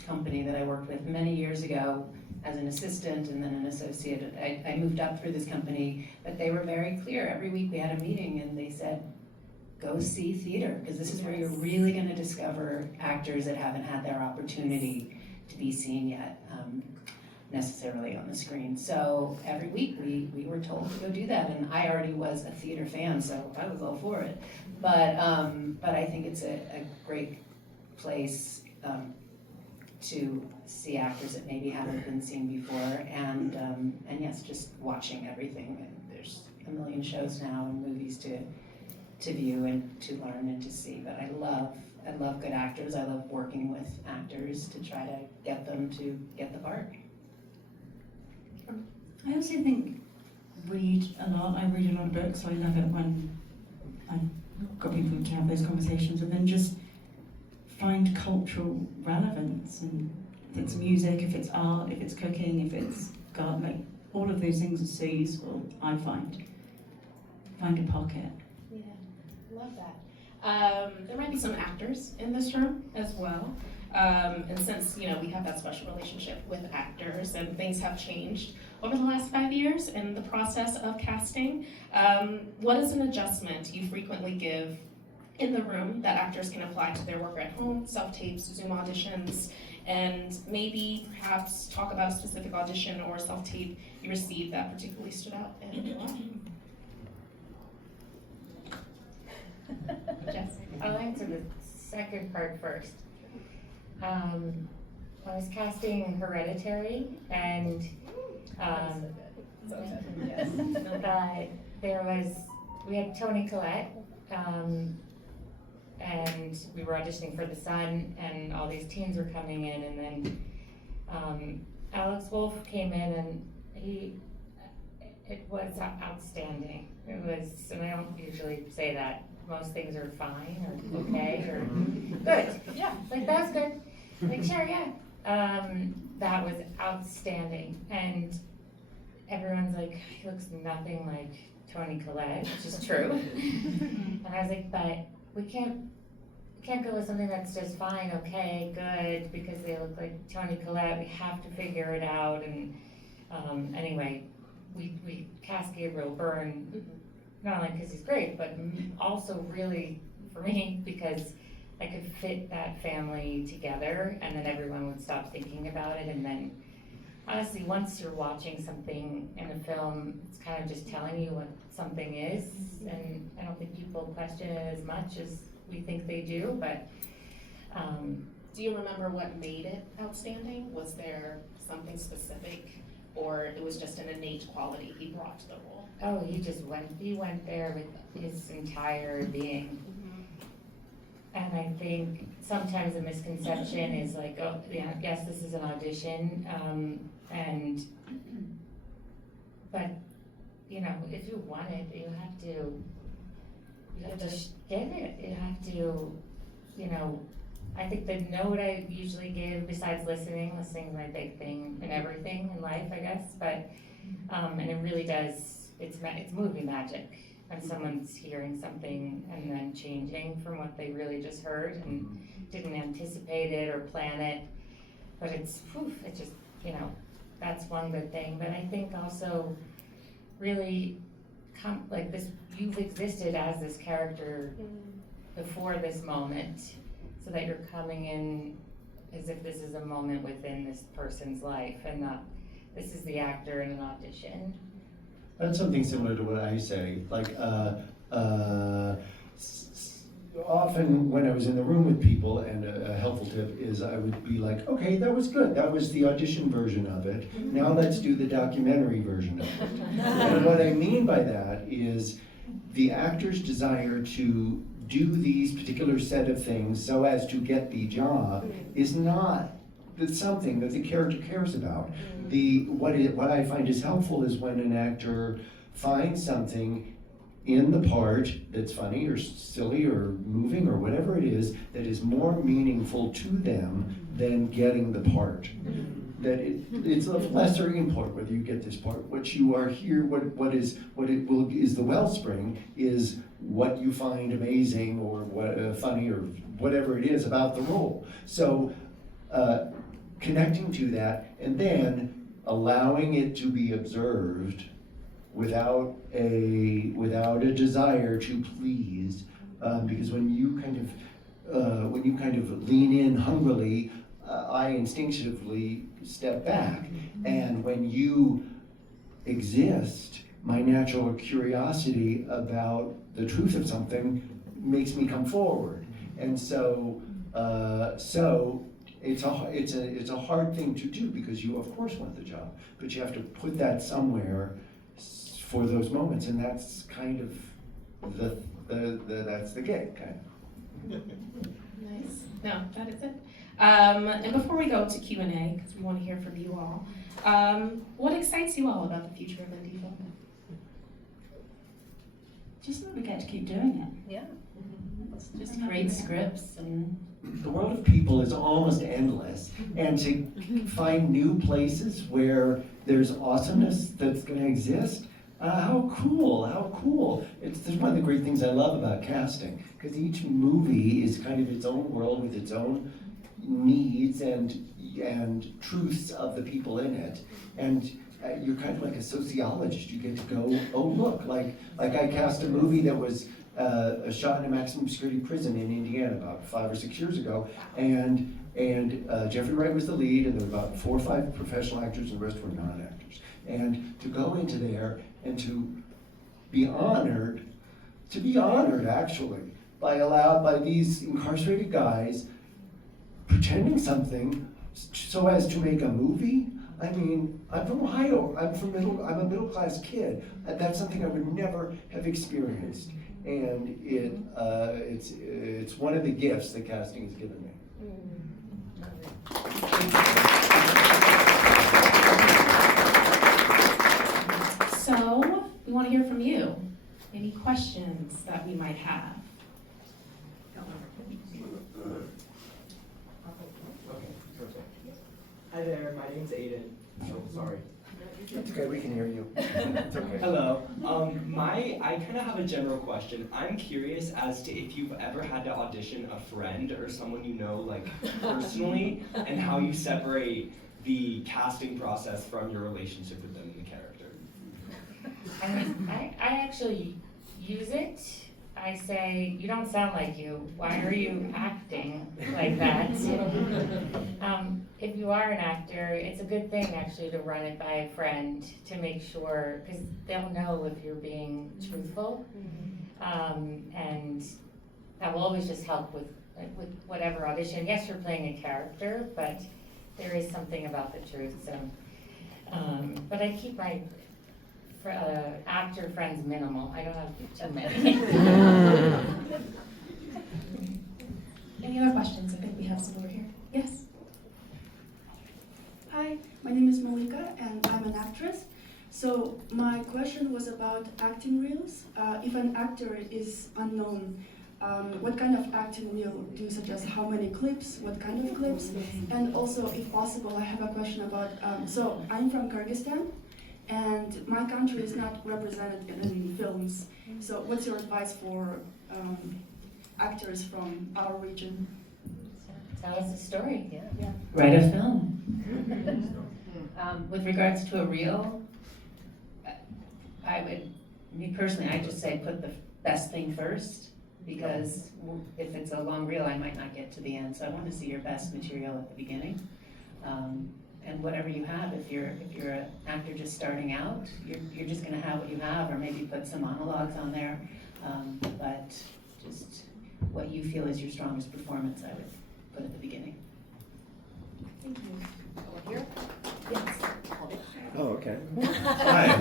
company that I worked with many years ago as an assistant and then an associate. I moved up through this company, but they were very clear. Every week we had a meeting and they said, go see theater, because this is where you're really going to discover actors that haven't had their opportunity to be seen yet. necessarily on the screen. So every week we were told to go do that, and I already was a theater fan, so I was all for it. But I think it's a great place to see actors that maybe haven't been seen before, and yes, just watching everything. And there's a million shows now and movies to view and to learn and to see. But I love good actors. I love working with actors to try to get them to get the part. I also think read a lot. I read a lot of books, so I love it when I've got people to have those conversations with, and just find cultural relevance. And if it's music, if it's art, if it's cooking, if it's gardening, all of those things are so useful, I find. Find a pocket. Yeah, love that. There might be some actors in this room as well. And since, you know, we have that special relationship with actors and things have changed over the last 5 years in the process of casting, what is an adjustment you frequently give in the room that actors can apply to their work at home, self-tapes, Zoom auditions, and maybe perhaps talk about a specific audition or self-tape you received that particularly stood out and why? Jess, I'll answer the second part first. I was casting Hereditary, and we had Toni Collette, and we were auditioning for The Sun, and all these teens were coming in, and then Alex Wolff came in, and it was outstanding. It was, and I don't usually say that. Most things are fine or okay or good. Yeah, like that's good. Like sure, yeah. That was outstanding, and everyone's like, he looks nothing like Toni Collette, which is true. And I was like, but we can't go with something that's just fine, okay, good, because they look like Toni Collette. We have to figure it out. And anyway, we cast Gabriel Byrne, not only because he's great, but also really for me because I could fit that family together, and then everyone would stop thinking about it. And then honestly, once you're watching something in a film, it's kind of just telling you what something is, and I don't think people question it as much as we think they do. But do you remember what made it outstanding? Was there something specific, or it was just an innate quality he brought to the role? Oh, he went there with his entire being. And I think sometimes a misconception is like, oh, yeah, yes, this is an audition, but you know, if you want it, you have to get it. You have to, you know. I think the note I usually give, besides listening is my big thing in everything in life, I guess. But and it really does. It's movie magic. When someone's hearing something and then changing from what they really just heard and didn't anticipate it or plan it, but it's just, you know, that's one good thing. But I think also really like this, you've existed as this character before this moment, so that you're coming in as if this is a moment within this person's life and not this is the actor in an audition. That's something similar to what I say. Like, often when I was in the room with people, and a helpful tip is I would be like, okay, that was good. That was the audition version of it. Now let's do the documentary version of it. And what I mean by that is the actor's desire to do these particular set of things so as to get the job is not something that the character cares about. What I find is helpful is when an actor finds something in the part that's funny or silly or moving or whatever it is that is more meaningful to them than getting the part. That it's of lesser import whether you get this part. What you are here, is the wellspring is what you find amazing or what funny or whatever it is about the role. So connecting to that and then allowing it to be observed without a desire to please, because when you kind of lean in hungrily, I instinctively step back. And when you exist, my natural curiosity about the truth of something makes me come forward. And so it's a hard thing to do, because you of course want the job, but you have to put that somewhere for those moments, and that's kind of that's the gig, kind of. Nice. No, that is it. And before we go to Q&A, because we want to hear from you all, what excites you all about the future of indie film? Just that we get to keep doing it. Yeah. Just great scripts and. The world of people is almost endless, and to find new places where there's awesomeness that's going to exist, how cool. It's one of the great things I love about casting, because each movie is kind of its own world with its own needs and truths of the people in it, and you're kind of like a sociologist. You get to go, oh look, like I cast a movie that was shot in a maximum security prison in Indiana about 5 or 6 years ago, and Jeffrey Wright was the lead, and there were about 4 or 5 professional actors, and the rest were non-actors. And to go into there and to be honored actually by these incarcerated guys pretending something so as to make a movie. I mean, I'm from Ohio. I'm a middle class kid. That's something I would never have experienced, and it's one of the gifts that casting has given me. So, we want to hear from you. Any questions that we might have? Hi there, my name's Aiden. Oh, sorry. It's okay, we can hear you. It's okay. Hello. I kind of have a general question. I'm curious as to if you've ever had to audition a friend or someone you know, like, personally, and how you separate the casting process from your relationship with them and the character. I actually use it. I say, you don't sound like you. Why are you acting like that? If you are an actor, it's a good thing actually to run it by a friend to make sure, because they'll know if you're being truthful. And that will always just help with whatever audition. Yes, you're playing a character, but there is something about the truth. So, but I keep my actor friends minimal. I don't have too many. Any other questions? I think we have some over here. Yes? Hi, my name is Malika and I'm an actress. So my question was about acting reels. If an actor is unknown, what kind of acting reel do you suggest? How many clips? What kind of clips? And also, if possible, I have a question about, so I'm from Kyrgyzstan, and my country is not represented in films. So what's your advice for actors from our region? Tell us a story. Yeah. Write a film. With regards to a reel, me personally, I just say put the best thing first, because if it's a long reel, I might not get to the end. So I want to see your best material at the beginning. And whatever you have, if you're an actor just starting out, you're just going to have what you have, or maybe put some monologues on there. But just what you feel is your strongest performance, I would put at the beginning. Thank you. Over here? Yes. Oh, okay. Hi.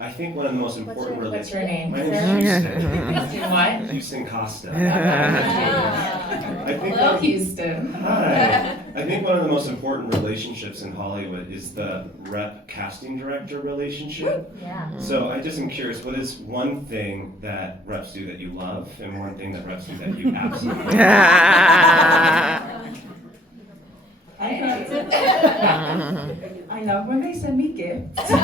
I think one of the most important What's your name? My name is Houston. Houston what? Houston Costa. Hello, Houston. Hi. I think one of the most important relationships in Hollywood is the rep casting director relationship. Yeah. So I just am curious, what is one thing that reps do that you love, and one thing that reps do that you absolutely hate? I love when they send me gifts. And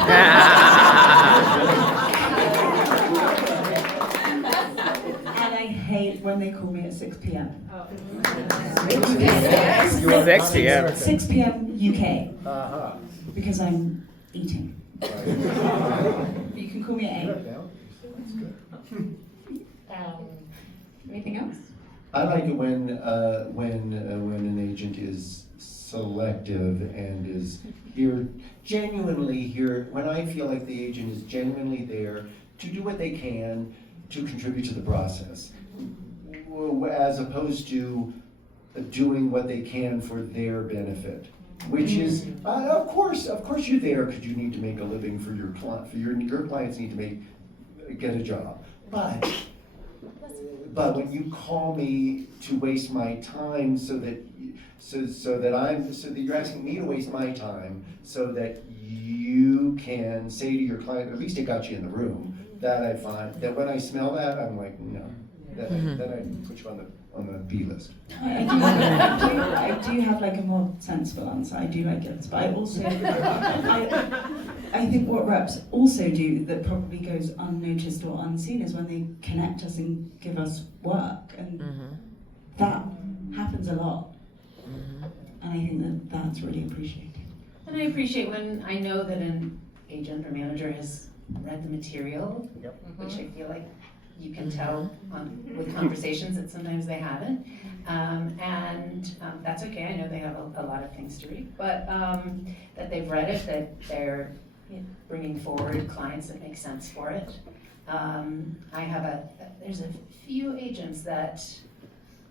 I hate when they call me at 6 p.m. 6 p.m. 6 p.m. UK, Uh-huh. because I'm eating. You can call me at 8. Um, Anything else? I like it when an agent is selective and is genuinely here, when I feel like the agent is genuinely there to do what they can to contribute to the process, as opposed to doing what they can for their benefit. Which is, of course you're there because you need to make a living for your client, your clients need to get a job. But when you call me to waste my time so that you're asking me to waste my time so that you can say to your client, at least it got you in the room, that I find, that when I smell that, I'm like, no, then I put you on the B list. I do have like a more sensible answer. I do like it, but I also, I think what reps also do that probably goes unnoticed or unseen is when they connect us and give us work, and that happens a lot. And I think that's really appreciated. And I appreciate when I know that an agent or manager has read the material, which I feel like you can tell with conversations that sometimes they haven't. And that's okay, I know they have a lot of things to read, but that they've read it, that they're bringing forward clients that make sense for it. There's a few agents that,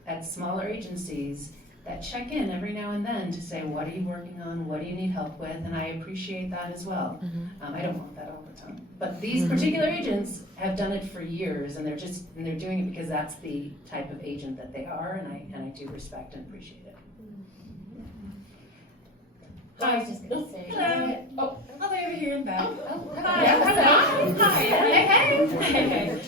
at smaller agencies, that check in every now and then to say, what are you working on, what do you need help with, and I appreciate that as well. I don't want that all the time. But these particular agents have done it for years, and they're doing it because that's the type of agent that they are, and I do respect and appreciate it. I was just gonna say. Hello. Oh, they're over here in the back. Hi. Hi. Hey. Hey.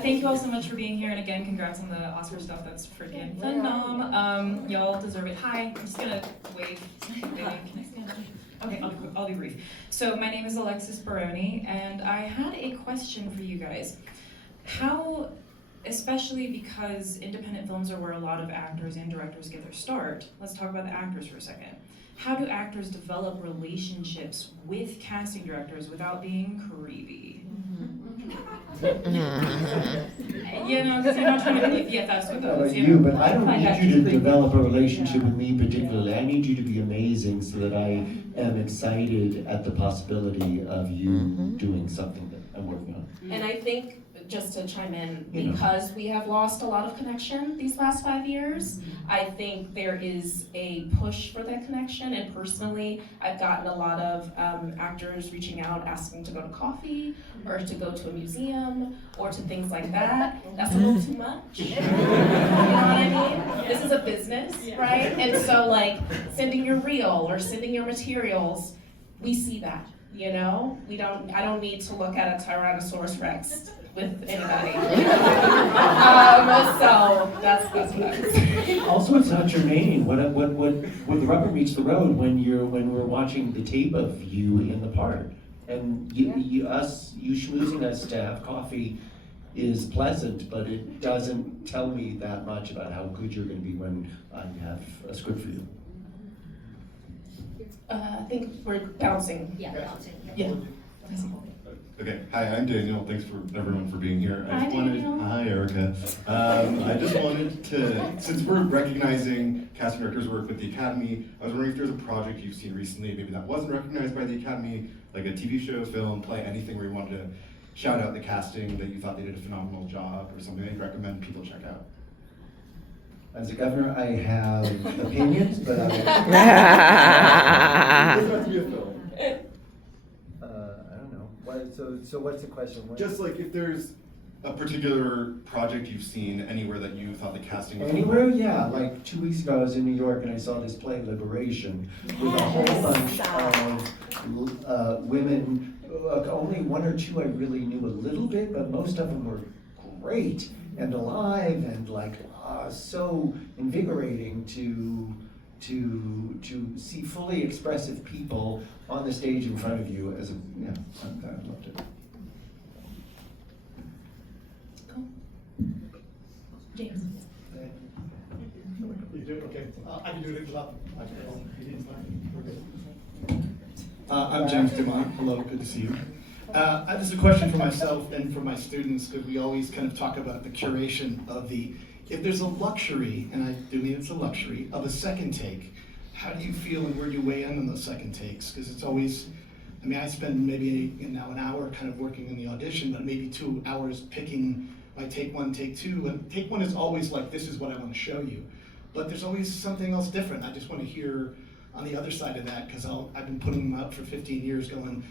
Thank you all so much for being here, and again, congrats on the Oscar stuff. That's freaking phenom. Y'all deserve it. Hi. I'm just gonna wave. Can I stand up? Okay, I'll be brief. So my name is Alexis Baroni, and I had a question for you guys. How, especially because independent films are where a lot of actors and directors get their start, let's talk about the actors for a second. How do actors develop relationships with casting directors without being creepy? You know, because you're not trying to be VFX with those. But I don't need you to develop a relationship with me particularly. I need you to be amazing so that I am excited at the possibility of you doing something that I'm working on. And I think, just to chime in, because we have lost a lot of connection these last 5 years, I think there is a push for that connection, and personally, I've gotten a lot of actors reaching out asking to go to coffee, or to go to a museum, or to things like that. That's a little too much. You know what I mean? This is a business, right? And so like, sending your reel or sending your materials, we see that, you know? I don't need to look at a Tyrannosaurus Rex with anybody. So that's what I was saying. Also, it's not your name. When the rubber meets the road, when we're watching the tape of you in the part, and you schmoozing us to have coffee is pleasant, but it doesn't tell me that much about how good you're going to be when I have a script for you. I think we're bouncing. Yeah, bouncing. Yeah. Okay, hi, I'm Daniel. Thanks for everyone for being here. Hi, Daniel. Hi, Erica. I just wanted to, since we're recognizing casting directors' work with the Academy, I was wondering if there's a project you've seen recently, maybe that wasn't recognized by the Academy, like a TV show, film, play, anything where you wanted to shout out the casting that you thought they did a phenomenal job, or something that you recommend people check out. As a governor, I have opinions, but It doesn't have to be a film. I don't know. So what's the question? Just like if there's a particular project you've seen anywhere that you thought the casting was Anywhere? Yeah, like 2 weeks ago I was in New York and I saw this play, Liberation, with a whole bunch of women. Only one or two I really knew a little bit, but most of them were great and alive and like so invigorating to see fully expressive people on the stage in front of you. I loved it. James. You do? Okay. I can do it up. I'm James Dumont. Hello, good to see you. This is a question for myself and for my students, because we always kind of talk about the curation of the if there's a luxury, and I do mean it's a luxury, of a second take, how do you feel and where do you weigh in on those second takes? Because it's always, I mean, I spend maybe now an hour kind of working in the audition, but maybe 2 hours picking my take one, take two. And take one is always like, this is what I want to show you. But there's always something else different. I just want to hear on the other side of that, because I've been putting them out for 15 years going,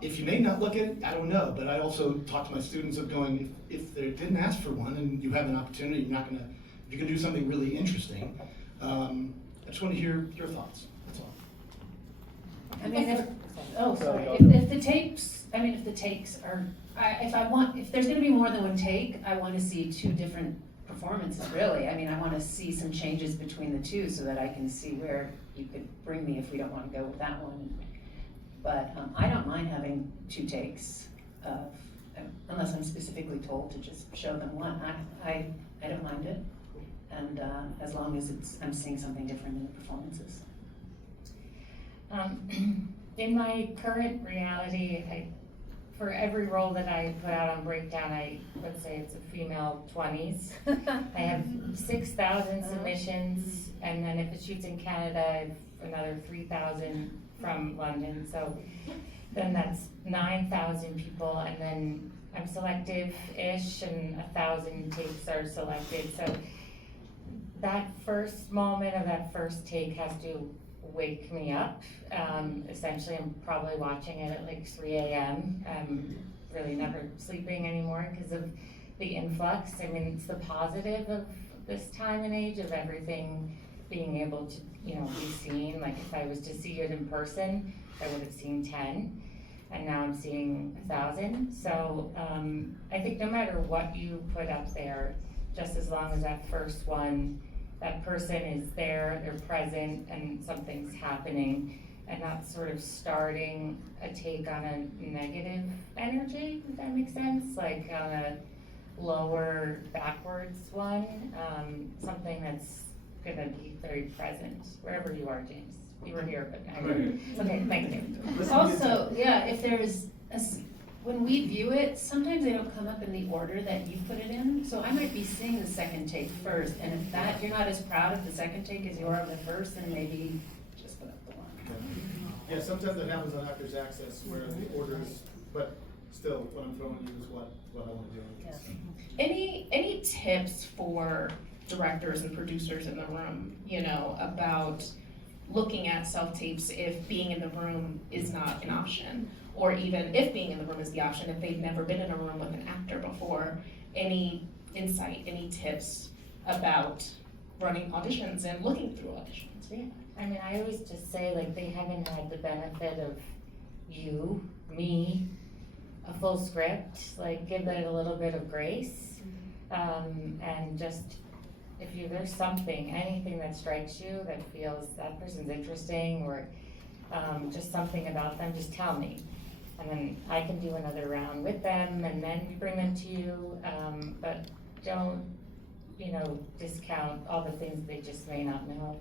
if you may not look at it, I don't know. But I also talk to my students of going, if they didn't ask for one and you have an opportunity, you're not going to, if you can do something really interesting, I just want to hear your thoughts, that's all. I mean, if the takes, I mean, if the takes are, if there's gonna be more than one take, I wanna see 2 different performances, really. I mean, I wanna see some changes between the 2 so that I can see where you could bring me if we don't wanna go with that one. But I don't mind having 2 takes of, unless I'm specifically told to just show them one. I don't mind it. And as long as I'm seeing something different in the performances. In my current reality, for every role that I put out on Breakdown, let's say it's a female 20s. I have 6,000 submissions, and then if it shoots in Canada, I have another 3,000 from London. So then that's 9,000 people, and then I'm selective-ish, and 1,000 takes are selected. So that first moment of that first take has to wake me up. Essentially, I'm probably watching it at like 3 a.m. I'm really never sleeping anymore because of the influx. I mean, it's the positive of this time and age of everything being able to, be seen. Like if I was to see it in person, I would have seen 10, and now I'm seeing 1,000. So I think no matter what you put up there, just as long as that first one, that person is there, they're present, and something's happening, and not sort of starting a take on a negative energy, if that makes sense, like on a lower backwards one, something that's gonna be very present, wherever you are, James. You were here, but I didn't. Okay, thank you. Also, yeah, if there's when we view it, sometimes they don't come up in the order that you put it in. So I might be seeing the second take first, and if you're not as proud of the second take as you are of the first, then maybe just put up the one. Yeah, sometimes that happens on Actors Access where the order is, but still, what I'm throwing you is what I want to do. Yeah. Any tips for directors and producers in the room, about looking at self-tapes if being in the room is not an option? Or even if being in the room is the option, if they've never been in a room with an actor before, any insight, any tips about running auditions and looking through auditions? Yeah, I mean, I always just say, like, they haven't had the benefit of you, me, a full script, like, give it a little bit of grace. And just, there's something, anything that strikes you that feels that person's interesting, or just something about them, just tell me. And then I can do another round with them, and then we bring them to you, but don't, discount all the things they just may not know.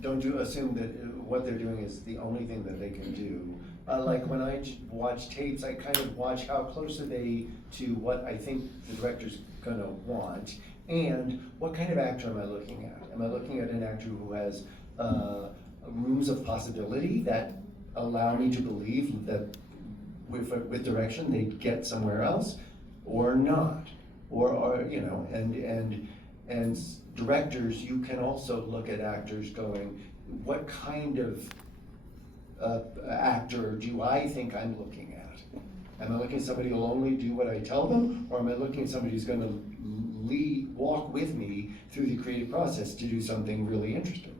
Don't you assume that what they're doing is the only thing that they can do. Like when I watch tapes, I kind of watch how close are they to what I think the director's gonna want, and what kind of actor am I looking at? Am I looking at an actor who has rooms of possibility that allow me to believe that with direction they'd get somewhere else, or not? Or and directors, you can also look at actors going, what kind of actor do I think I'm looking at? Am I looking at somebody who'll only do what I tell them, or am I looking at somebody who's gonna walk with me through the creative process to do something really interesting?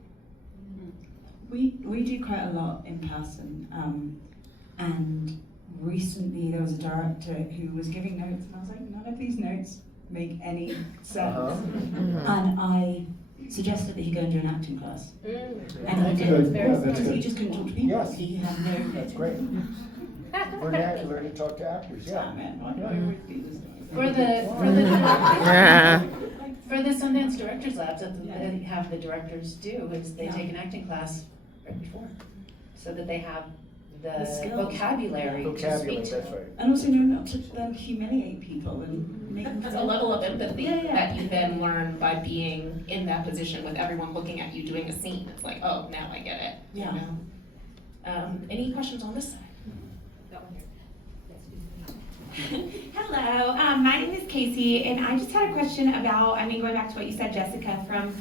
We do quite a lot in person, and recently there was a director who was giving notes, and I was like, none of these notes make any sense. And I suggested that he go and do an acting class. And he did. Because he just couldn't talk to people. Yes. He had no... That's great. Learn to talk to actors, yeah. For the Sundance Directors Labs, that they have the directors do is they take an acting class right before, so that they have the skills. vocabulary to Vocabulary, speak to that's them. right. And also know not to then humiliate people and make them It's feel a level of empathy Yeah, yeah. that you then learn by being in that position with everyone looking at you doing a scene. It's like, oh, now I get it. you Yeah. know? Any questions on this side? That one here. Hello, my name is Casey, and I just had a question about, going back to what you said, Jessica, from,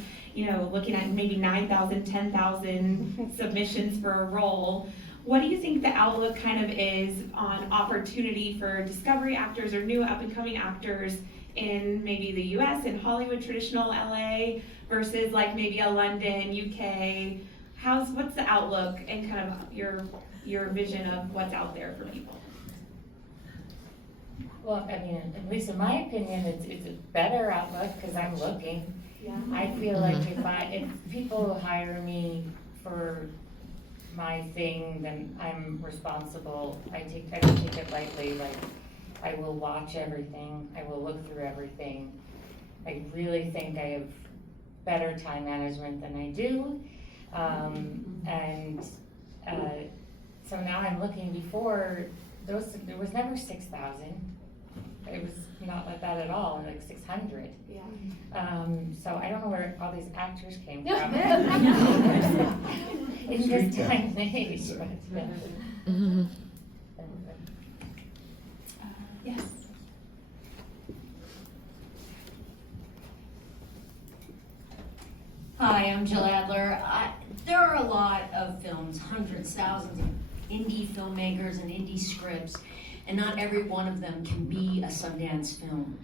looking at maybe 9,000, 10,000 submissions for a role. What do you think the outlook kind of is on opportunity for discovery actors or new up-and-coming actors in maybe the US and Hollywood, traditional LA, versus like maybe a London, UK? What's the outlook and kind of your vision of what's out there for people? Well, at least in my opinion, it's a better outlook because I'm looking. Yeah. I feel like if people hire me for my thing, then I'm responsible. I don't take it lightly. Like, I will watch everything. I will look through everything. I really think I have better time management than I do. So now I'm looking. Before, there was never 6,000. It was not like that at all, like 600. Yeah. So I don't know where all these actors came from. In this time and age. Yes. Hi, I'm Jill Adler. There are a lot of films, hundreds, thousands of indie filmmakers and indie scripts, and not every one of them can be a Sundance film.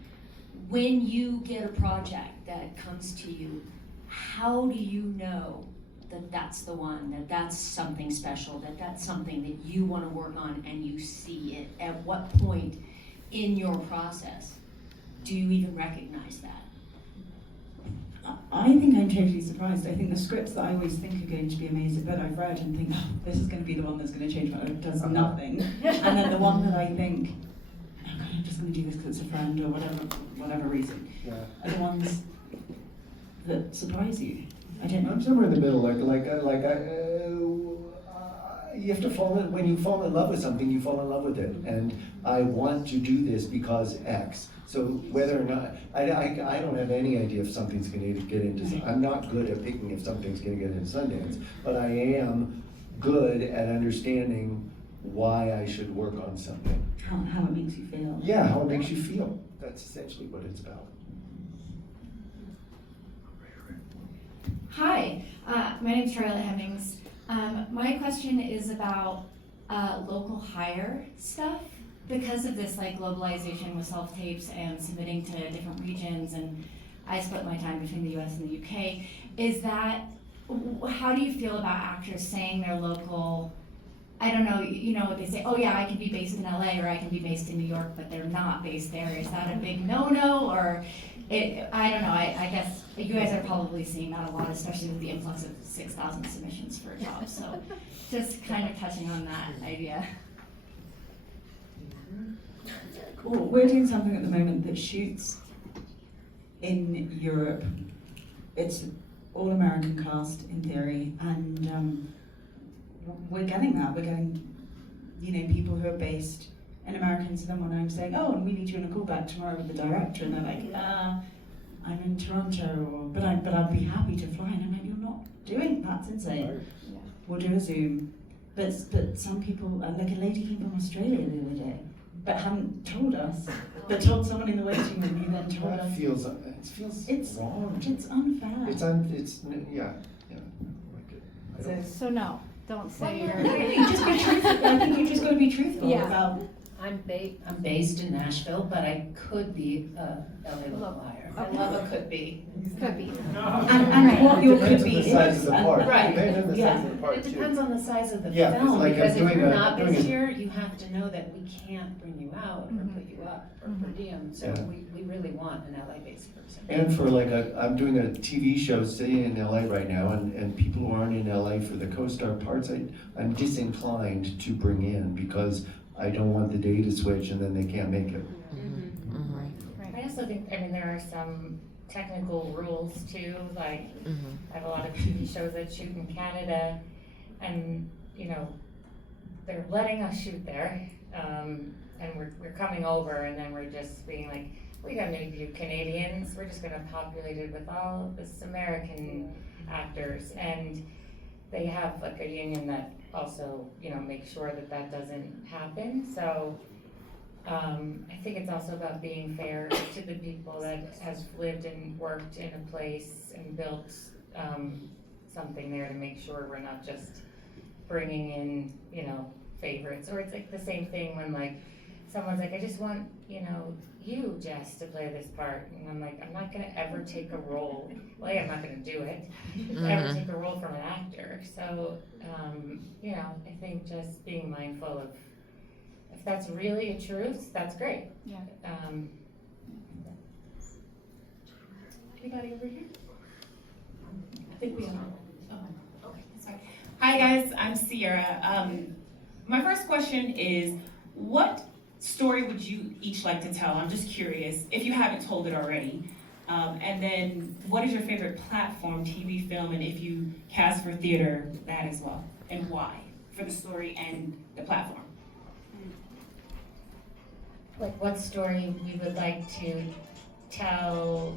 When you get a project that comes to you, how do you know that that's the one, that that's something special, that that's something that you want to work on and you see it? At what point in your process do you even recognize that? I think I'm totally surprised. I think the scripts that I always think are going to be amazing, that I've read and think, oh, this is going to be the one that's going to change my life, does nothing. And then the one that I think, oh God, I'm just going to do this because it's a friend or whatever reason, are the ones that surprise you. I don't know. I'm somewhere in the middle. You have to when you fall in love with something, you fall in love with it. And I want to do this because X. So whether or not, I don't have any idea if something's going to get into, I'm not good at picking if something's going to get into Sundance, but I am good at understanding why I should work on something. How it makes you feel. Yeah, how it makes you feel. That's essentially what it's about. Hi, my name's Charlotte Hemmings. My question is about local hire stuff. Because of this globalization with self-tapes and submitting to different regions, and I split my time between the US and the UK, how do you feel about actors saying they're local? I don't know, they say, oh yeah, I can be based in LA or I can be based in New York, but they're not based there. Is that a big no-no, or I don't know, I guess you guys are probably seeing that a lot, especially with the influx of 6,000 submissions for a job, so just kind of touching on that idea. Cool. We're doing something at the moment that shoots in Europe. It's all American cast in theory, and we're getting that. We're getting, people who are based in America, and then when I'm saying, oh, and we need you on a call back tomorrow with the director, and they're like, I'm in Toronto, but I'd be happy to fly, and I'm like, you're not doing that's insane. Yeah. We'll do a Zoom, but some people, like a lady came from Australia the other day, but hadn't told us, but told someone in the waiting room who then told us. It feels wrong. It's unfair. Yeah. So no, don't say you're. You just be truthful. I think you just got to be truthful about. I'm based in Nashville, but I could be a LA local hire. I love a could be. Could be. And what your could be is. Depends on the size of the part. Right. Depends on the size of the part It depends on the size of the Yeah, film, like because if doing you're a- not doing based a- here, you have to know that we can't bring you out or put you up or per diem. So Yeah. we really want an LA-based person. And for I'm doing a TV show sitting in LA right now, and people who aren't in LA for the co-star parts, I'm disinclined to bring in because I don't want the day to switch and then they can't make it. I also think, there are some technical rules too, like I have a lot of TV shows that shoot in Canada, and they're letting us shoot there, and we're coming over, and then we're just being like, we don't need you Canadians, we're just gonna populate it with all this American actors. And they have like a union that also, you know, makes sure that that doesn't happen. So I think it's also about being fair to the people that has lived and worked in a place and built something there, to make sure we're not just bringing in, you know, favorites. Or it's like the same thing when like someone's like, I just want, you know, you, Jess, to play this part. And I'm like, I'm not gonna ever take a role. Well, I'm not gonna do it. Ever take a role from an actor. So, you know, I think just being mindful of, if that's really a truth, that's great. Yeah. Anybody over here? I think we are. Oh, okay, sorry. Hi guys, I'm Sierra. My first question is, what story would you each like to tell? I'm just curious, if you haven't told it already. And then, what is your favorite platform, TV, film, and if you cast for theater, that as well, and why, for the story and the platform? Like what story we would like to tell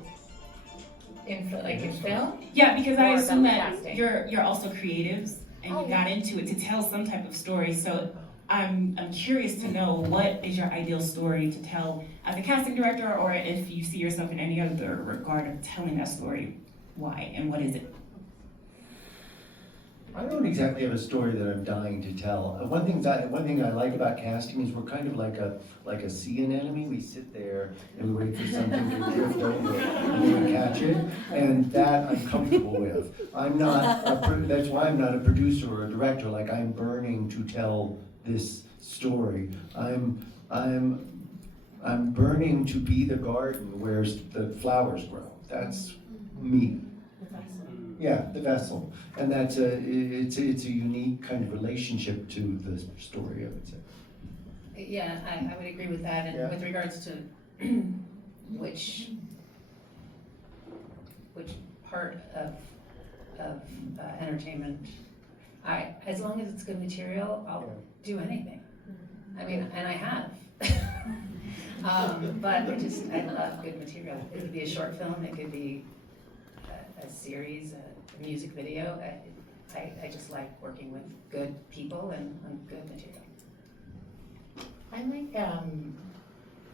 in film? Yeah, because I Or assume that casting? you're also creatives and you got into it to tell some type of story. So I'm curious to know, what is your ideal story to tell as a casting director, or if you see yourself in any other regard of telling that story, why and what is it? I don't exactly have a story that I'm dying to tell. One thing I like about casting is we're kind of like a sea anemone. We sit there and we wait for something to drift over and we catch it, and that I'm comfortable with. That's why I'm not a producer or a director. Like, I'm burning to tell this story. I'm burning to be the garden where the flowers grow. That's me. Yeah, the vessel, and it's a unique kind of relationship to the story, I would say. Yeah, I would agree with that, and Yeah. with regards to which part of entertainment, as long as it's good material, I'll do anything. I mean, and I have. But I love good material. It could be a short film, it could be a series, a music video. I just like working with good people and good material. I like,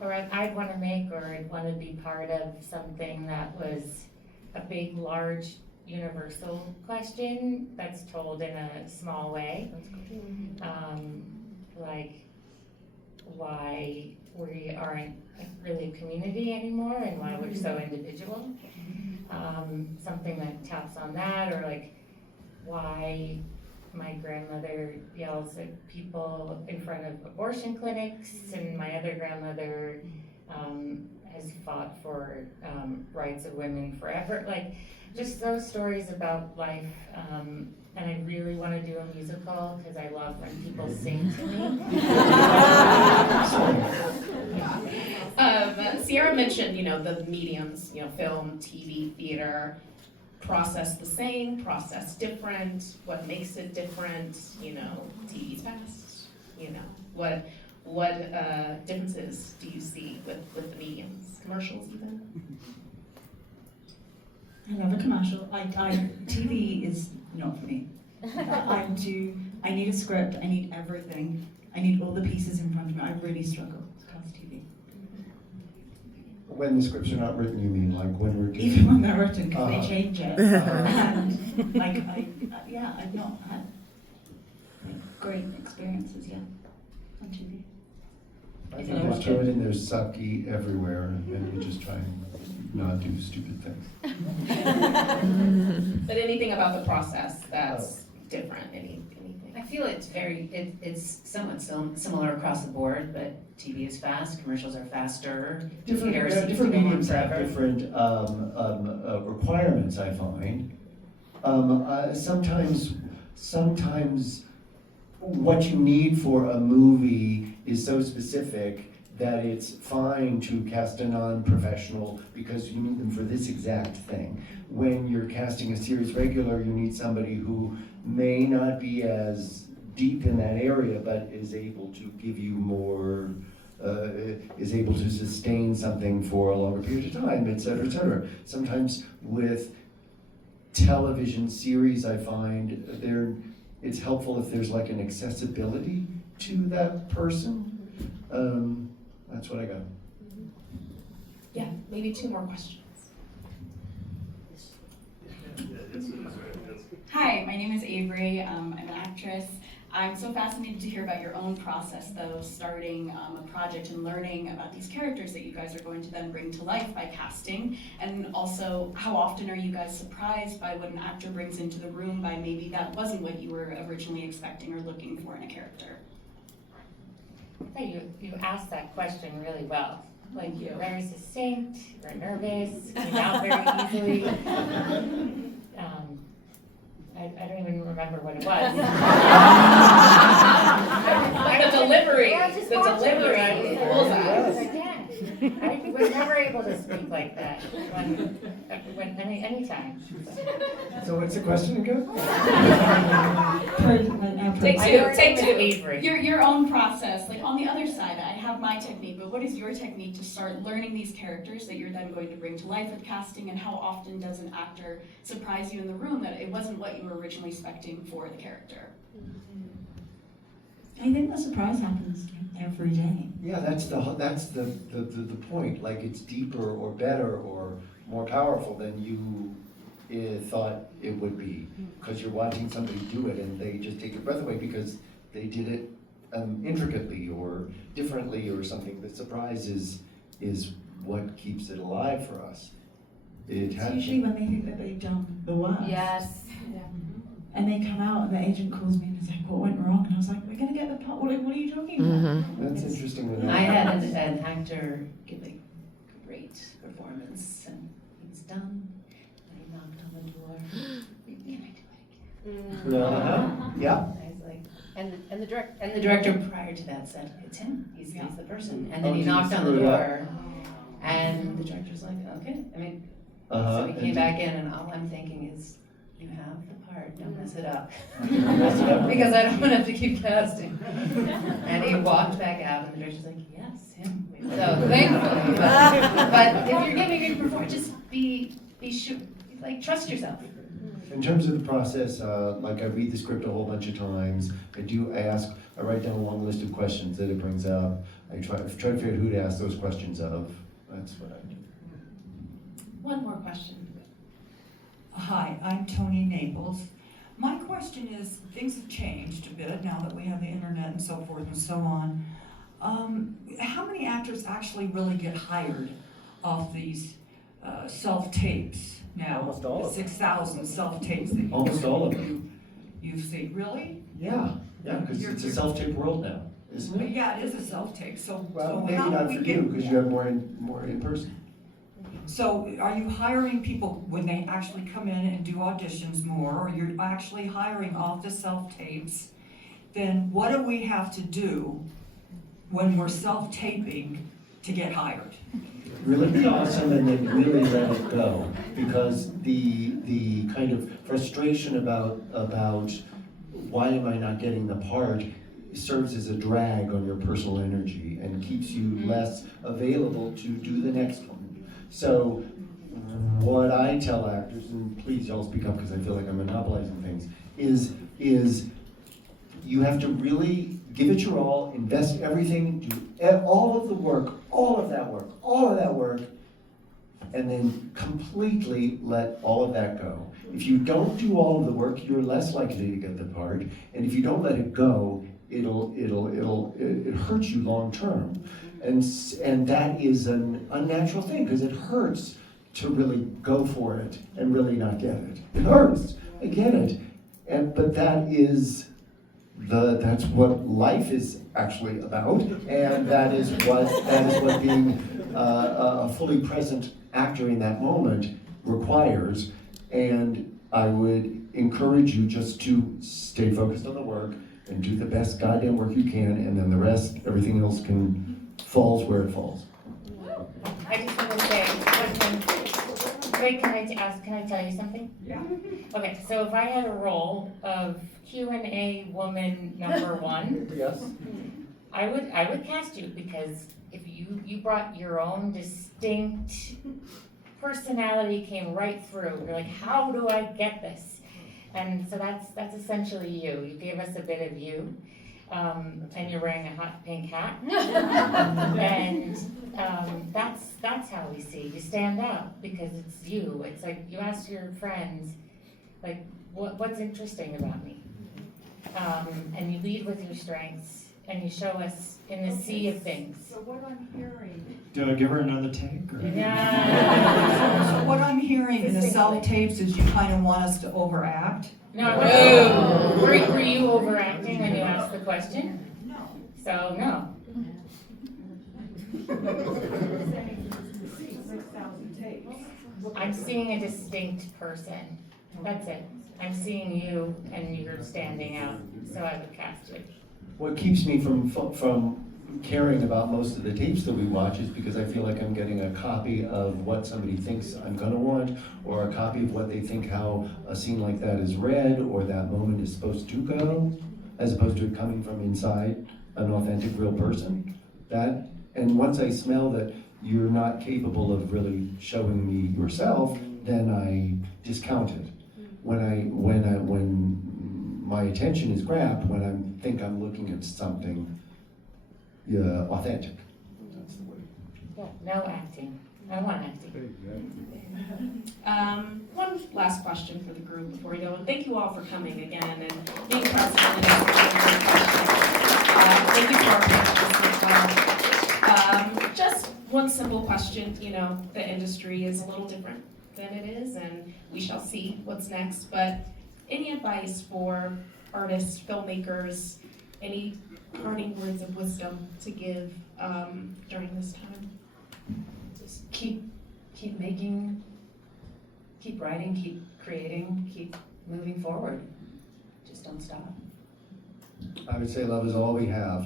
or I'd want to make, or I'd want to be part of something that was a big, large, universal question that's told in a small way. Like why we aren't really a community anymore and why we're so individual. Something that taps on that, or like why my grandmother yells at people in front of abortion clinics, and my other grandmother has fought for rights of women forever. Like, just those stories about life. And I really want to do a musical because I love when people sing to me. Sierra mentioned, the mediums, film, TV, theater. Process the same, process different, what makes it different, TV's fast, what differences do you see with the mediums, commercials even? I love a commercial. TV is not for me. I need a script, I need everything, I need all the pieces in front of me. I really struggle to cast TV. When the scripts are not written, you mean, like when we're doing... Even when they're written, because they change it. And I've not had great experiences yet on TV. I think there's truth and there's sucky everywhere, and we just try and not do stupid things. But anything about the process that's different, anything? I feel it's somewhat similar across the board, but TV is fast, commercials are faster. Different mediums have different requirements, I find. Sometimes what you need for a movie is so specific that it's fine to cast a non-professional because you need them for this exact thing. When you're casting a series regular, you need somebody who may not be as deep in that area, but is able to give you more, is able to sustain something for a longer period of time, et cetera, et cetera. Sometimes with television series, I find it's helpful if there's like an accessibility to that person. That's what I got. Yeah, maybe 2 more questions. Hi, my name is Avery. I'm an actress. I'm so fascinated to hear about your own process, though, starting a project and learning about these characters that you guys are going to then bring to life by casting. And also, how often are you guys surprised by what an actor brings into the room by maybe that wasn't what you were originally expecting or looking for in a character? Hey, you asked that question really well. Like, you're very succinct, you're nervous, came out very easily. I don't even remember what it was. The delivery. Yeah, just The watching delivery. it. I was never able to speak like that anytime. So what's the question again? Take two. Your own process, like on the other side, I have my technique, but what is your technique to start learning these characters that you're then going to bring to life with casting, and how often does an actor surprise you in the room that it wasn't what you were originally expecting for the character? I think the surprise happens every day. Yeah, that's the point. Like, it's deeper or better or more powerful than you thought it would be, because you're watching somebody do it and they just take your breath away because they did it intricately or differently or something. The surprise is what keeps it alive for us. It's usually when they think that they've done the worst. Yes. And they come out and the agent calls me and is like, what went wrong? And I was like, we're going to get the part. What are you talking about? That's interesting. I had an actor give a great performance, and he was done, and he knocked on the door. Can I do it again? Yeah. I was like, and the director prior to that said, it's him. He's the person. And then he knocked on the door, and the director's like, okay. I mean, so he came back in, and all I'm thinking is, you have the part, don't mess it up. Because I don't want to have to keep casting. And he walked back out, and the director's like, yes, him. So thankfully, but if you're giving a performance, just be sure, like, trust yourself. In terms of the process, like, I read the script a whole bunch of times. I write down a long list of questions that it brings up. I try to figure out who to ask those questions of. That's what I do. One more question. Hi, I'm Tony Naples. My question is, things have changed a bit now that we have the internet and so forth and so on. How many actors actually really get hired off these self-tapes now? Almost all of them. 6,000 self-tapes that Almost all of them. You've seen. Really? Yeah, because it's a self-tape world now, isn't it? Yeah, it is a self-tape. So, Well, so maybe how not do for we you, get? because you have more in person. So are you hiring people when they actually come in and do auditions more, or you're actually hiring off the self-tapes? Then what do we have to do when we're self-taping to get hired? Really be awesome and then really let it go. Because the kind of frustration about why am I not getting the part serves as a drag on your personal energy and keeps you less available to do the next one. So what I tell actors, and please y'all speak up because I feel like I'm monopolizing things, is you have to really give it your all, invest everything, do all of the work, all of that work, and then completely let all of that go. If you don't do all of the work, you're less likely to get the part, and if you don't let it go, it hurts you long term. And that is an unnatural thing, because it hurts to really go for it and really not get it. It hurts, I get it. But that's what life is actually about, and that is what being a fully present actor in that moment requires. And I would encourage you just to stay focused on the work and do the best goddamn work you can, and then the rest, everything else falls where it falls. I just want to say, wait, can I tell you something? Yeah. Okay, so if I had a role of Q&A woman number one, Yes? I would cast you because if you brought your own distinct personality, came right through. You're like, how do I get this? And so that's essentially you. You gave us a bit of you. And you're wearing a hot pink hat. And that's how we see you stand out because it's you. It's like you ask your friends, like, what's interesting about me? And you lead with your strengths and you show us in the sea of things. So what I'm hearing. Do I give her another take? Or? Yeah. So what I'm hearing in the self-tapes is you kind of want us to overact. No, were you overacting when you asked the question? No. So, no. I'm seeing a distinct person. That's it. I'm seeing you and you're standing out, so I would cast you. What keeps me from caring about most of the tapes that we watch is because I feel like I'm getting a copy of what somebody thinks I'm gonna want, or a copy of what they think how a scene like that is read, or that moment is supposed to go, as opposed to it coming from inside an authentic, real person. And once I smell that you're not capable of really showing me yourself, then I discount it. When my attention is grabbed, when I think I'm looking at something authentic. That's the word. Yeah, no acting. I want acting. One last question for the group before we go. And thank you all for coming again and being present and thank you for our panelists as well. Just one simple question. You know, the industry is a little different than it is, and we shall see what's next. But any advice for artists, filmmakers, any parting words of wisdom to give during this time? Just keep making, keep writing, keep creating, keep moving forward. Just don't stop. I would say love is all we have.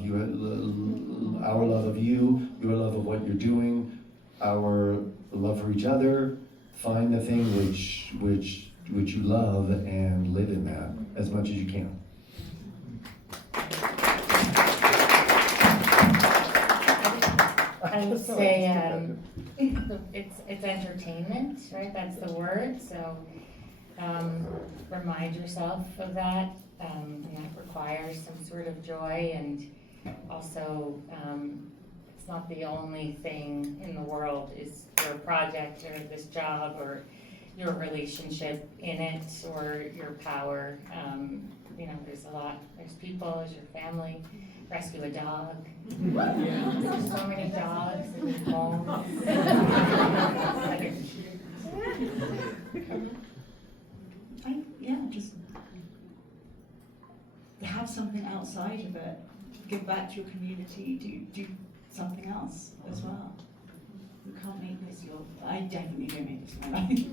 Our love of you, your love of what you're doing, our love for each other. Find the thing which you love and live in that as much as you can. I would say it's entertainment, right? That's the word. So remind yourself of that, and that requires some sort of joy. And also, it's not the only thing in the world. Is your project or this job or your relationship in it or your power. You know, there's a lot. There's people. There's your family. Rescue a dog. There's so many dogs in the home. Just have something outside of it. Give back to your community. Do something else as well. You can't make this your. I definitely don't make this my life.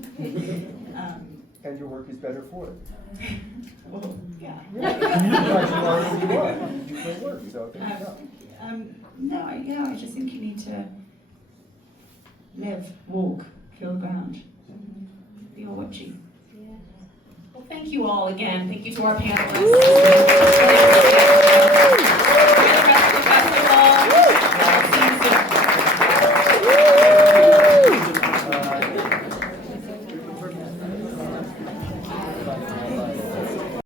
And your work is better for it. Well, yeah. You play work, so no, I just think you need to live, walk, feel the ground, be all witchy. Well, thank you all again. Thank you to our panelists.